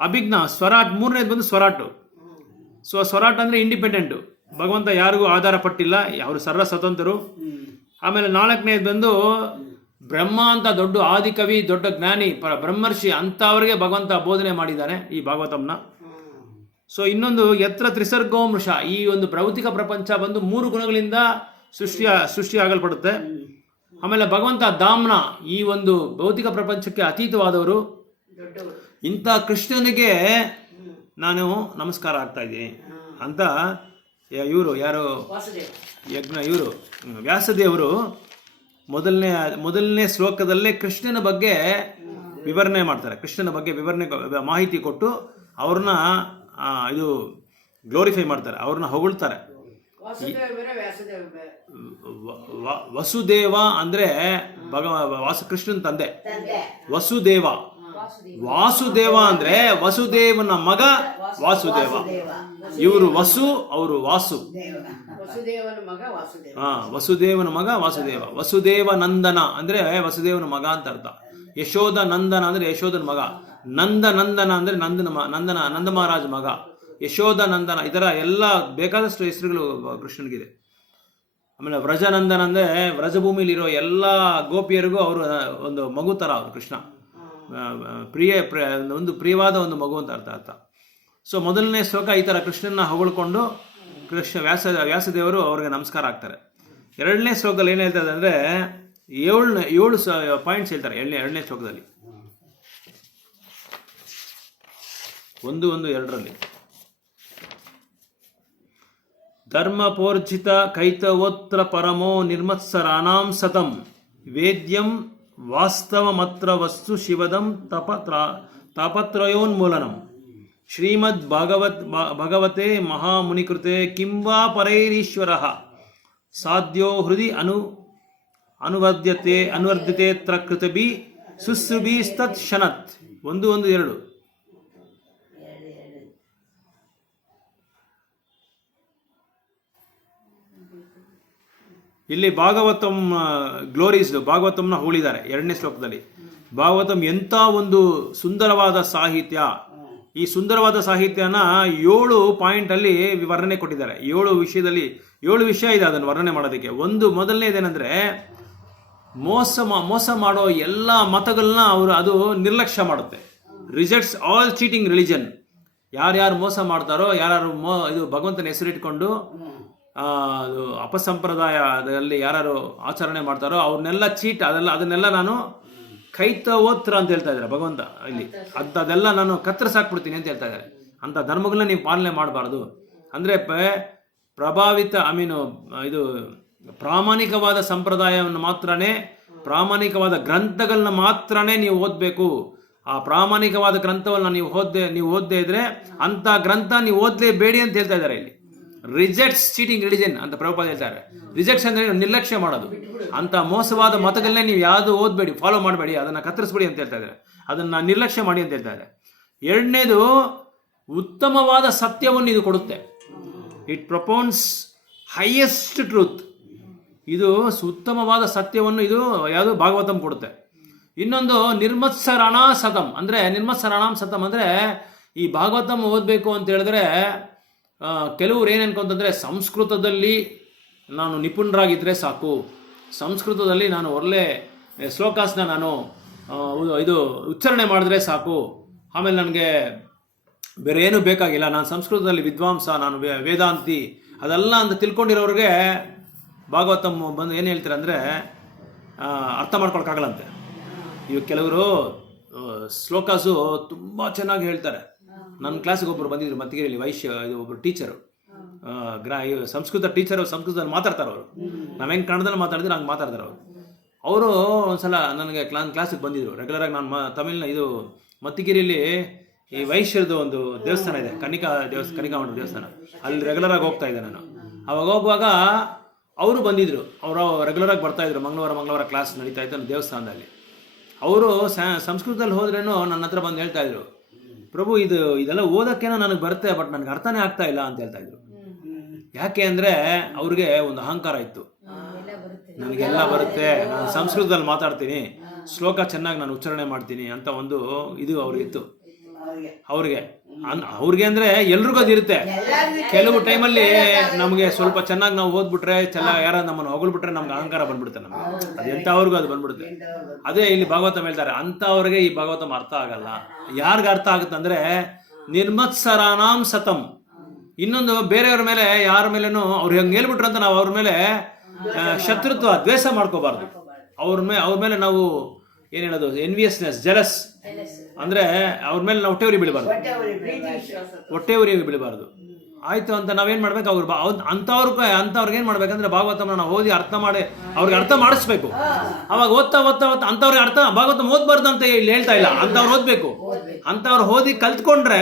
ಅಭಿಜ್ಞ ಸ್ವರಾಟ್. ಮೂರನೇದು ಬಂದು ಸ್ವರಾಟು. ಸ್ವರಾಟ್ ಅಂದರೆ ಇಂಡಿಪೆಂಡೆಂಟು, ಭಗವಂತ ಯಾರಿಗೂ ಆಧಾರ ಪಟ್ಟಿಲ್ಲ, ಅವರು ಸರ್ವ ಸ್ವತಂತ್ರರು. ಆಮೇಲೆ ನಾಲ್ಕನೇದು ಬಂದು ಬ್ರಹ್ಮ ಅಂತ ದೊಡ್ಡ ಆದಿಕವಿ, ದೊಡ್ಡ ಜ್ಞಾನಿ, ಬ್ರಹ್ಮರ್ಷಿ ಅಂಥವ್ರಿಗೆ ಭಗವಂತ ಬೋಧನೆ ಮಾಡಿದ್ದಾನೆ ಈ ಭಾಗವತಂನ. ಸೊ ಇನ್ನೊಂದು ಯತ್ರ ತ್ರಿಸರ್ಗೋ ಮೃಷ, ಈ ಒಂದು ಭೌತಿಕ ಪ್ರಪಂಚ ಬಂದು 3 ಗುಣಗಳಿಂದ ಸೃಷ್ಟಿಯಾಗಲ್ಪಡುತ್ತೆ. ಆಮೇಲೆ ಭಗವಂತ ಧಾಮ್ನ, ಈ ಒಂದು ಭೌತಿಕ ಪ್ರಪಂಚಕ್ಕೆ ಅತೀತವಾದವರು. ಇಂಥ ಕೃಷ್ಣನಿಗೆ ನಾನು ನಮಸ್ಕಾರ ಆಗ್ತಾ ಇದ್ದೀನಿ ಅಂತ ಇವರು ಯಾರು ಇವರು ವ್ಯಾಸದೇವರು ಮೊದಲನೇ ಶ್ಲೋಕದಲ್ಲೇ ಕೃಷ್ಣನ ಬಗ್ಗೆ ವಿವರಣೆ ಮಾಡ್ತಾರೆ. ಕೃಷ್ಣನ ಬಗ್ಗೆ ಮಾಹಿತಿ ಕೊಟ್ಟು ಅವ್ರನ್ನ ಇದು ಗ್ಲೋರಿಫೈ ಮಾಡ್ತಾರೆ, ಅವ್ರನ್ನ ಹೊಗಳ್ತಾರೆ. ವಸುದೇವ ಅಂದ್ರೆ ಕೃಷ್ಣನ ತಂದೆ ವಸುದೇವ. ವಾಸುದೇವ ಅಂದ್ರೆ ವಸುದೇವನ ಮಗ ವಾಸುದೇವ. ಇವರು ವಸು, ಅವರು ವಾಸು. ವಸುದೇವನ ಮಗ ವಾಸುದೇವ. ವಸುದೇವ ನಂದನ ಅಂದ್ರೆ ವಸುದೇವನ ಮಗ ಅಂತ ಅರ್ಥ. ಯಶೋಧ ನಂದನ ಅಂದ್ರೆ ಯಶೋಧನ ಮಗ. ನಂದನ ಅಂದ್ರೆ ನಂದ ಮಹಾರಾಜ ಮಗ. ಯಶೋಧ ನಂದನ, ಇದರ ಎಲ್ಲ ಬೇಕಾದಷ್ಟು ಹೆಸರುಗಳು ಕೃಷ್ಣನಿಗಿದೆ. ಆಮೇಲೆ ವ್ರಜನಂದನ ಅಂದ್ರೆ ವ್ರಜಭೂಮಿಲಿರೋ ಎಲ್ಲ ಗೋಪಿಯರಿಗೂ ಅವರು ಒಂದು ಮಗು ತರ ಅವರು. ಕೃಷ್ಣ ಒಂದು ಪ್ರಿಯವಾದ ಒಂದು ಮಗು ಅಂತ ಅರ್ಥ. ಸೊ ಮೊದಲನೇ ಶ್ಲೋಕ ಈ ಥರ ಕೃಷ್ಣನ ಹೊಗಳ್ಕೊಂಡು ವ್ಯಾಸದೇವರು ಅವ್ರಿಗೆ ನಮಸ್ಕಾರ ಆಗ್ತಾರೆ. ಎರಡನೇ ಶ್ಲೋಕದಲ್ಲಿ ಏನು ಹೇಳ್ತಾರೆ ಅಂದರೆ 7 ಪಾಯಿಂಟ್ಸ್ ಹೇಳ್ತಾರೆ. ಎರಡನೇ ಶ್ಲೋಕದಲ್ಲಿ 1:2 ಧರ್ಮಪೋರ್ಜಿತ ಕೈತವೋತ್ರ ಪರಮೋ ನಿರ್ಮತ್ಸರಾಣಾಂ ಸತಂ ವೇದ್ಯಂ ವಾಸ್ತವಮತ್ರ ವಸ್ತು ಶಿವದಂ ತಾಪತ್ರಯೋನ್ಮೂಲನಂ ಶ್ರೀಮದ್ ಭಗವತೆ ಮಹಾಮುನಿಕೃತೆ ಕಿಂವಾ ಪರೈರೀಶ್ವರಃ ಸಾಧ್ಯ ಹೃದಯ ಅನುವರ್ಧ್ಯತೆ ತ್ರಕೃತಭಿ ಸುಶ್ರುಭಿಸ್ತತ್ ಶನತ್. 1:2 ಇಲ್ಲಿ ಭಾಗವತಂ ಗ್ಲೋರೀಸ್ ಭಾಗವತಂನ ಹೋಳಿದ್ದಾರೆ. ಎರಡನೇ ಶ್ಲೋಕದಲ್ಲಿ ಭಾಗವತಂ ಎಂಥ ಒಂದು ಸುಂದರವಾದ ಸಾಹಿತ್ಯ. ಈ ಸುಂದರವಾದ ಸಾಹಿತ್ಯನ 7 ಪಾಯಿಂಟ್ ಅಲ್ಲಿ ವರ್ಣನೆ ಕೊಟ್ಟಿದ್ದಾರೆ. 7 ವಿಷಯ ಇದೆ ಅದನ್ನು ವರ್ಣನೆ ಮಾಡೋದಕ್ಕೆ. ಮೊದಲನೇದೇನೆಂದ್ರೆ ಮೋಸ ಮಾಡೋ ಎಲ್ಲ ಮತಗಳನ್ನ ಅದು ನಿರ್ಲಕ್ಷ್ಯ ಮಾಡುತ್ತೆ. Rejects all cheating religion. ಯಾರ್ಯಾರು ಮೋಸ ಮಾಡ್ತಾರೋ, ಯಾರು ಇದು ಭಗವಂತನ ಹೆಸರಿಟ್ಕೊಂಡು ಅಪಸಂಪ್ರದಾಯದಲ್ಲಿ ಯಾರು ಆಚರಣೆ ಮಾಡ್ತಾರೋ ಅವ್ರನ್ನೆಲ್ಲ ಅದನ್ನೆಲ್ಲ ನಾನು ಕೈತವೋತ್ರ ಅಂತ ಹೇಳ್ತಾ ಇದ್ದಾರೆ ಭಗವಂತ ಇಲ್ಲಿ. ಅದೆಲ್ಲ ನಾನು ಕತ್ತರಿಸಾಕ್ಬಿಡ್ತೀನಿ ಅಂತ ಹೇಳ್ತಾ ಇದ್ದಾರೆ. ಅಂತ ಧರ್ಮಗಳನ್ನ ನೀವು ಪಾಲನೆ ಮಾಡಬಾರ್ದು ಅಂದ್ರೆ ಇದು ಪ್ರಾಮಾಣಿಕವಾದ ಸಂಪ್ರದಾಯವನ್ನು ಮಾತ್ರನೇ, ಪ್ರಾಮಾಣಿಕವಾದ ಗ್ರಂಥಗಳನ್ನ ಮಾತ್ರನೇ ನೀವು ಓದಬೇಕು. ಆ ಪ್ರಾಮಾಣಿಕವಾದ ಗ್ರಂಥವನ್ನ ನೀವು ಓದದೇ ಇದ್ರೆ ಅಂತ ಗ್ರಂಥ ನೀವು ಓದಲೇಬೇಡಿ ಅಂತ ಹೇಳ್ತಾ ಇದ್ದಾರೆ ಇಲ್ಲಿ. ರಿಜೆಕ್ಟ್ಸ್ ಚೀಟಿಂಗ್ ರಿಲಿಜನ್ ಅಂತ ಪ್ರಭುಪಾದ ಹೇಳ್ತಾರೆ. ರಿಜೆಕ್ಟ್ಸ್ ಅಂದ್ರೆ ನಿರ್ಲಕ್ಷ್ಯ ಮಾಡೋದು. ಅಂತ ಮೋಸವಾದ ಮತಗಳನ್ನೇ ನೀವು ಯಾವುದು ಓದಬೇಡಿ, ಫಾಲೋ ಮಾಡಬೇಡಿ, ಅದನ್ನ ಕತ್ತರಿಸ್ಬೇಡಿ ಅಂತ ಹೇಳ್ತಾ ಇದ್ದಾರೆ. ಅದನ್ನ ನಿರ್ಲಕ್ಷ್ಯ ಮಾಡಿ ಅಂತ ಹೇಳ್ತಾ ಇದ್ದಾರೆ. ಎರಡನೇದು ಉತ್ತಮವಾದ ಸತ್ಯವನ್ನು ಇದು ಕೊಡುತ್ತೆ. It propounds highest truth. ಇದು ಉತ್ತಮವಾದ ಸತ್ಯವನ್ನು ಇದು ಯಾವುದು ಭಾಗವತಂ ಕೊಡುತ್ತೆ. ಇನ್ನೊಂದು ನಿರ್ಮತ್ಸರಣಾ ಸತಂ ಅಂದ್ರೆ ನಿರ್ಮತ್ಸರಣಾಂ ಸತಂ ಅಂದ್ರೆ ಈ ಭಾಗವತಂ ಓದಬೇಕು ಅಂತ ಹೇಳಿದ್ರೆ ಕೆಲವರು ಏನು ಅನ್ಕೊಂತಂದ್ರೆ ಸಂಸ್ಕೃತದಲ್ಲಿ ನಾನು ನಿಪುಣರಾಗಿದ್ದರೆ ಸಾಕು, ಸಂಸ್ಕೃತದಲ್ಲಿ ನಾನು ಒಳ್ಳೆ ಶ್ಲೋಕಾಸ್ನ ನಾನು ಇದು ಉಚ್ಚಾರಣೆ ಮಾಡಿದ್ರೆ ಸಾಕು, ಆಮೇಲೆ ನನಗೆ ಬೇರೆ ಏನೂ ಬೇಕಾಗಿಲ್ಲ, ನಾನು ಸಂಸ್ಕೃತದಲ್ಲಿ ವಿದ್ವಾಂಸ, ನಾನು ವೇದಾಂತಿ ಅದೆಲ್ಲ ಅಂತ ತಿಳ್ಕೊಂಡಿರೋರಿಗೆ ಭಾಗವತಂ ಬಂದು ಏನು ಹೇಳ್ತಾರೆ ಅಂದರೆ ಅರ್ಥ ಮಾಡ್ಕೊಳಕ್ಕಾಗಲ್ಲಂತೆ. ಇವು ಕೆಲವರು ಶ್ಲೋಕಾಸು ತುಂಬ ಚೆನ್ನಾಗಿ ಹೇಳ್ತಾರೆ. ನನ್ನ ಕ್ಲಾಸಿಗೆ ಒಬ್ಬರು ಬಂದಿದ್ರು ಮತ್ತಿಗೆರೆಯಲ್ಲಿ, ಇದು ಒಬ್ಬರು ಟೀಚರು, ಸಂಸ್ಕೃತ ಟೀಚರು, ಸಂಸ್ಕೃತದಲ್ಲಿ ಮಾತಾಡ್ತಾರೆ ಅವರು. ನಾವು ಹೆಂಗೆ ಕನ್ನಡದಲ್ಲಿ ಮಾತಾಡಿದ್ರೆ ಹಂಗೆ ಮಾತಾಡ್ತಾರೆ ಅವರು. ಒಂದ್ಸಲ ನನಗೆ ಕ್ಲಾಸಿಗೆ ಬಂದಿದ್ರು ರೆಗ್ಯುಲರಾಗಿ. ನಾನು ತಮಿಳಿನ ಇದು ಮತ್ತಿಗೆರೆಯಲ್ಲಿ ಈ ವೈಶ್ಯರದು ಒಂದು ದೇವಸ್ಥಾನ ಇದೆ, ಕನಿಕಾಮಠ ದೇವಸ್ಥಾನ, ಅಲ್ಲಿ ರೆಗ್ಯುಲರಾಗಿ ಹೋಗ್ತಾ ಇದ್ದೆ ನಾನು. ಅವಾಗ ಹೋಗುವಾಗ ಅವರು ಬಂದಿದ್ರು, ಅವರು ರೆಗ್ಯುಲರಾಗಿ ಬರ್ತಾಯಿದ್ರು. ಮಂಗಳವಾರ ಕ್ಲಾಸ್ ನಡೀತಾ ಇತ್ತು ದೇವಸ್ಥಾನದಲ್ಲಿ. ಅವರು ಸಂಸ್ಕೃತದಲ್ಲಿ ಹೋದ್ರೇನು ನನ್ನ ಹತ್ರ ಬಂದು ಹೇಳ್ತಾ ಇದ್ರು, ಪ್ರಭು ಇದೆಲ್ಲ ಓದೋಕ್ಕೇನೋ ನನಗೆ ಬರುತ್ತೆ, ಬಟ್ ನನಗೆ ಅರ್ಥನೇ ಆಗ್ತಾ ಇಲ್ಲ ಅಂತ ಹೇಳ್ತಾ ಇದ್ರು. ಯಾಕೆ ಅಂದರೆ ಅವ್ರಿಗೆ ಒಂದು ಅಹಂಕಾರ ಇತ್ತು. ನನಗೆಲ್ಲ ಬರುತ್ತೆ, ನಾನು ಸಂಸ್ಕೃತದಲ್ಲಿ ಮಾತಾಡ್ತೀನಿ, ಶ್ಲೋಕ ಚೆನ್ನಾಗಿ ನಾನು ಉಚ್ಚಾರಣೆ ಮಾಡ್ತೀನಿ ಅಂತ ಒಂದು ಇದು ಅವ್ರಿಗಿತ್ತು. ಅವ್ರಿಗೆ ಅಂದರೆ ಎಲ್ರಿಗೂ ಅದಿರುತ್ತೆ. ಕೆಲವು ಟೈಮಲ್ಲಿ ನಮಗೆ ಸ್ವಲ್ಪ ಚೆನ್ನಾಗಿ ನಾವು ಓದ್ಬಿಟ್ರೆ ಯಾರ ನಮ್ಮನ್ನು ಹೊಗಳ್ಬಿಟ್ರೆ ನಮ್ಗೆ ಅಹಂಕಾರ ಬಂದ್ಬಿಡುತ್ತೆ. ನಮಗೆ ಅದು ಎಂಥವ್ರಿಗೂ ಅದು ಬಂದ್ಬಿಡುತ್ತೆ. ಅದೇ ಇಲ್ಲಿ ಭಾಗವತಂ ಹೇಳ್ತಾರೆ, ಅಂಥವ್ರಿಗೆ ಈ ಭಾಗವತಂ ಅರ್ಥ ಆಗಲ್ಲ. ಯಾರಿಗೆ ಅರ್ಥ ಆಗುತ್ತೆ ಅಂದರೆ ನಿರ್ಮತ್ಸರಾನಾಂ ಸತಂ. ಇನ್ನೊಂದು ಬೇರೆಯವ್ರ ಮೇಲೆ ಯಾರ ಮೇಲೇನೂ ಅವ್ರು ಹೆಂಗೆ ಹೇಳ್ಬಿಟ್ರು ಅಂತ ನಾವು ಅವ್ರ ಮೇಲೆ ಶತ್ರುತ್ವ ದ್ವೇಷ ಮಾಡ್ಕೋಬಾರ್ದು. ಅವ್ರ ಮೇಲೆ ನಾವು ಏನು ಹೇಳೋದು, ಎನ್ವಿಯಸ್ನೆಸ್, ಜೆಲಸ್ ಅಂದರೆ ಅವ್ರ ಮೇಲೆ ನಾವು ಹೊಟ್ಟೆವರಿ ಬೀಳಬಾರ್ದು. ಆಯಿತು ಅಂತ ನಾವೇನು ಮಾಡ್ಬೇಕು, ಅಂಥವ್ರಿಗೆ ಏನು ಮಾಡ್ಬೇಕಂದ್ರೆ ಭಾಗವತನ ನಾವು ಓದಿ ಅರ್ಥ ಮಾಡಿ ಅವ್ರಿಗೆ ಅರ್ಥ ಮಾಡಿಸ್ಬೇಕು. ಅವಾಗ ಓದ್ತಾ ಅಂಥವ್ರಿಗೆ ಭಾಗವತ ಓದ್ಬಾರ್ದು ಅಂತ ಇಲ್ಲಿ ಹೇಳ್ತಾ ಇಲ್ಲ, ಅಂಥವ್ರು ಓದಬೇಕು. ಅಂಥವ್ರು ಓದಿ ಕಲ್ತ್ಕೊಂಡ್ರೆ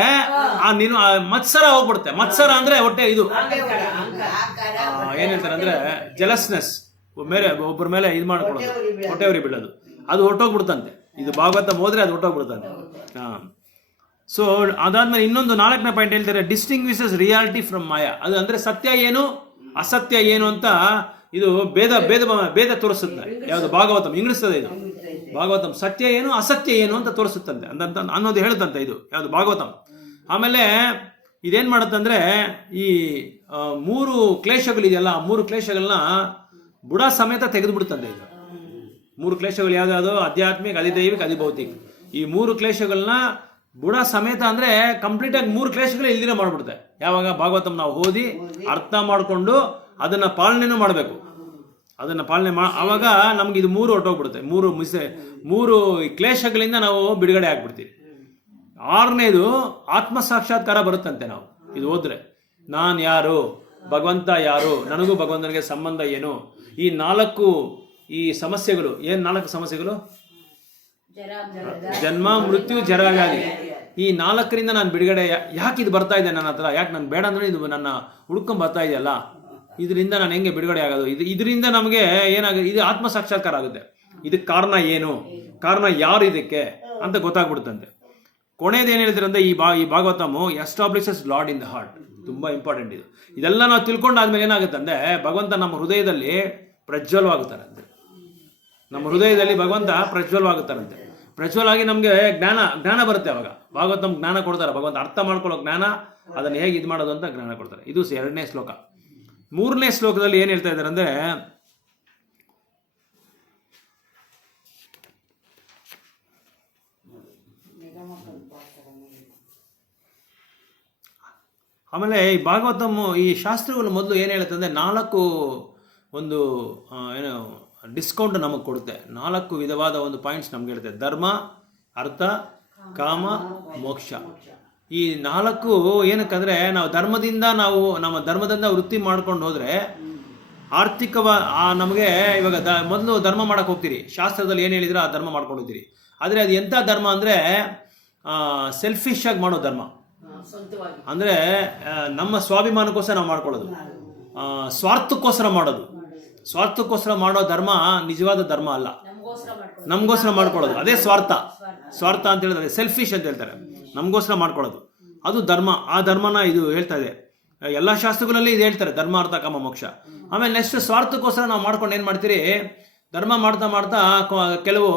ಮತ್ಸರ ಹೋಗ್ಬಿಡುತ್ತೆ. ಮತ್ಸರ ಅಂದರೆ ಹೊಟ್ಟೆ ಇದು ಏನು ಹೇಳ್ತಾರೆ ಅಂದರೆ ಜೆಲಸ್ನೆಸ್, ಒಬ್ಬರ ಮೇಲೆ ಇದು ಮಾಡ್ಕೊಳ್ಳೋದು, ಹೊಟ್ಟೆವರಿ ಬೀಳೋದು, ಅದು ಹೊಟ್ಟೋಗ್ಬಿಡ್ತಂತೆ. ಇದು ಭಾಗವತ ಹೋದ್ರೆ ಅದು ಹೊಟ್ಟೋಗ್ಬಿಡ್ತಂತೆ. ಸೊ ಅದಾದ್ಮೇಲೆ ಇನ್ನೊಂದು 4ನೇ ಪಾಯಿಂಟ್ ಹೇಳ್ತಾರೆ, ಡಿಸ್ಟಿಂಗ್ವಿಷಸ್ ರಿಯಾಲಿಟಿ ಫ್ರಮ್ ಮಾಯಾ. ಅದು ಅಂದರೆ ಸತ್ಯ ಏನು ಅಸತ್ಯ ಏನು ಅಂತ ಇದು ಭೇದ ತೋರಿಸುತ್ತೆ. ಯಾವುದು ಭಾಗವತಂ ಇಂಗ್ಲಿಸ್ತದೆ. ಇದು ಭಾಗವತಂ ಸತ್ಯ ಏನು ಅಸತ್ಯ ಏನು ಅಂತ ತೋರಿಸುತ್ತಂತೆ ಅನ್ನೋದು ಹೇಳುತ್ತಂತೆ ಇದು ಯಾವುದು ಭಾಗವತಂ. ಆಮೇಲೆ ಇದೇನು ಮಾಡುತ್ತಂದ್ರೆ ಈ 3 ಕ್ಲೇಶಗಳಿದೆಯಲ್ಲ, 3 ಕ್ಲೇಶಗಳನ್ನ ಬುಡ ಸಮೇತ ತೆಗೆದುಬಿಡುತ್ತಂತೆ. ಇದು 3 ಕ್ಲೇಶಗಳು ಯಾವ್ದು, ಆಧ್ಯಾತ್ಮಿಕ, ಅಧಿದೈವಿಕ, ಅಧಿಭೌತಿಕ. ಈ 3 ಕ್ಲೇಶಗಳನ್ನ ಬುಡ ಸಮೇತ ಅಂದರೆ ಕಂಪ್ಲೀಟಾಗಿ 3 ಕ್ಲೇಶಗಳು ಇಲ್ದಿರ ಮಾಡ್ಬಿಡುತ್ತೆ. ಯಾವಾಗ ಭಾಗವತಂ ನಾವು ಓದಿ ಅರ್ಥ ಮಾಡಿಕೊಂಡು ಅದನ್ನು ಪಾಲನೆನೂ ಮಾಡಬೇಕು. ಅದನ್ನು ಪಾಲನೆ ಆವಾಗ ನಮ್ಗೆ ಇದು 3 ಹೊರಟೋಗ್ಬಿಡುತ್ತೆ. 3 ಕ್ಲೇಶಗಳಿಂದ ನಾವು ಬಿಡುಗಡೆ ಆಗ್ಬಿಡ್ತೀವಿ. 6ನೇದು ಆತ್ಮ ಸಾಕ್ಷಾತ್ಕಾರ ಬರುತ್ತಂತೆ. ನಾವು ಇದು ಓದ್ರೆ ನಾನು ಯಾರು, ಭಗವಂತ ಯಾರು, ನನಗೂ ಭಗವಂತನಿಗೆ ಸಂಬಂಧ ಏನು, ಈ 4 ಸಮಸ್ಯೆಗಳು ಏನು, 4 ಸಮಸ್ಯೆಗಳು, ಜನ್ಮ, ಮೃತ್ಯು, ಜರ, ವ್ಯಾಧಿ. ಈ 4ರಿಂದ ನಾನು ಬಿಡುಗಡೆ ಯಾಕೆ ಇದು ಬರ್ತಾ ಇದೆ ನನ್ನ ಹತ್ರ, ಯಾಕೆ ನಾನು ಬೇಡ ಅಂದ್ರೆ ಇದು ನನ್ನ ಹುಡ್ಕೊಂಡ್ ಬರ್ತಾ ಇದೆಯಲ್ಲ, ಇದರಿಂದ ನಾನು ಹೆಂಗೆ ಬಿಡುಗಡೆ ಆಗೋದು, ಇದರಿಂದ ನಮಗೆ ಇದು ಆತ್ಮ ಸಾಕ್ಷಾತ್ಕಾರ ಆಗುತ್ತೆ. ಇದಕ್ಕೆ ಕಾರಣ ಏನು, ಕಾರಣ ಯಾರು ಇದಕ್ಕೆ ಅಂತ ಗೊತ್ತಾಗ್ಬಿಡುತ್ತಂತೆ. ಕೊನೆಯದು ಏನು ಹೇಳ್ತಾರೆ ಅಂದರೆ ಈ Bhagavatam establishes Lord in the heart. ತುಂಬ ಇಂಪಾರ್ಟೆಂಟ್ ಇದು. ಇದೆಲ್ಲ ನಾವು ತಿಳ್ಕೊಂಡಾದ್ಮೇಲೆ ಏನಾಗುತ್ತೆ ಅಂದರೆ ಭಗವಂತ ನಮ್ಮ ಹೃದಯದಲ್ಲಿ ಪ್ರಜ್ವಲವಾಗುತ್ತಾರಂತೆ. ನಮ್ಮ ಹೃದಯದಲ್ಲಿ ಭಗವಂತ ಪ್ರಜ್ವಲವಾಗುತ್ತಾರಂತೆ. ಪ್ರಜ್ವಲಾಗಿ ನಮಗೆ ಜ್ಞಾನ ಬರುತ್ತೆ. ಅವಾಗ ಭಾಗವತಂ ಜ್ಞಾನ ಕೊಡ್ತಾರೆ. ಭಗವಂತ ಅರ್ಥ ಮಾಡ್ಕೊಳ್ಳೋ ಜ್ಞಾನ, ಅದನ್ನು ಹೇಗೆ ಇದು ಮಾಡೋದು ಅಂತ ಜ್ಞಾನ ಕೊಡ್ತಾರೆ. ಇದು 2ನೇ ಶ್ಲೋಕ. 3ನೇ ಶ್ಲೋಕದಲ್ಲಿ ಏನು ಹೇಳ್ತಾ ಇದ್ದಾರೆ ಅಂದರೆ ಆಮೇಲೆ ಈ ಭಾಗವತಂ ಈ ಶಾಸ್ತ್ರಗಳು ಮೊದಲು ಏನು ಹೇಳುತ್ತೆ ಅಂದರೆ 4 ಒಂದು ಏನು ಡಿಸ್ಕೌಂಟ್ ನಮಗೆ ಕೊಡುತ್ತೆ. 4 ವಿಧವಾದ ಒಂದು ಪಾಯಿಂಟ್ಸ್ ನಮ್ಗೆ ಹೇಳುತ್ತೆ. ಧರ್ಮ, ಅರ್ಥ, ಕಾಮ, ಮೋಕ್ಷ. ಈ 4 ಏನಕ್ಕಂದರೆ ನಾವು ನಮ್ಮ ಧರ್ಮದಿಂದ ವೃತ್ತಿ ಮಾಡ್ಕೊಂಡು ಹೋದರೆ ನಮಗೆ ಇವಾಗ ಮೊದಲು ಧರ್ಮ ಮಾಡಕ್ಕೆ ಹೋಗ್ತೀರಿ. ಶಾಸ್ತ್ರದಲ್ಲಿ ಏನು ಹೇಳಿದ್ರೆ ಆ ಧರ್ಮ ಮಾಡ್ಕೊಂಡು ಹೋಗ್ತೀರಿ. ಆದರೆ ಅದು ಎಂಥ ಧರ್ಮ ಅಂದರೆ ಸೆಲ್ಫಿಶ್ ಆಗಿ ಮಾಡೋ ಧರ್ಮ. ಅಂದರೆ ನಮ್ಮ ಸ್ವಾಭಿಮಾನಕ್ಕೋಸ್ಕರ ನಾವು ಮಾಡ್ಕೊಳ್ಳೋದು, ಸ್ವಾರ್ಥಕ್ಕೋಸ್ಕರ ಮಾಡೋ ಧರ್ಮ ನಿಜವಾದ ಧರ್ಮ ಅಲ್ಲ. ನಮಗೋಸ್ಕರ ಮಾಡ್ಕೊಳ್ಳೋದು ಅದೇ ಸ್ವಾರ್ಥ ಅಂತ ಹೇಳಿದ್ರೆ ಸೆಲ್ಫಿಶ್ ಅಂತ ಹೇಳ್ತಾರೆ. ನಮಗೋಸ್ಕರ ಮಾಡ್ಕೊಳ್ಳೋದು ಅದು ಧರ್ಮ. ಆ ಧರ್ಮನ ಇದು ಹೇಳ್ತಾ ಇದೆ. ಎಲ್ಲ ಶಾಸ್ತ್ರಗಳಲ್ಲಿ ಇದು ಹೇಳ್ತಾರೆ, ಧರ್ಮ, ಅರ್ಥ, ಕಾಮ, ಮೋಕ್ಷ. ಆಮೇಲೆ ನೆಕ್ಸ್ಟ್ ಸ್ವಾರ್ಥಕ್ಕೋಸ್ಕರ ನಾವು ಮಾಡ್ಕೊಂಡು ಏನು ಮಾಡ್ತೀರಿ, ಧರ್ಮ ಮಾಡ್ತಾ ಕೆಲವು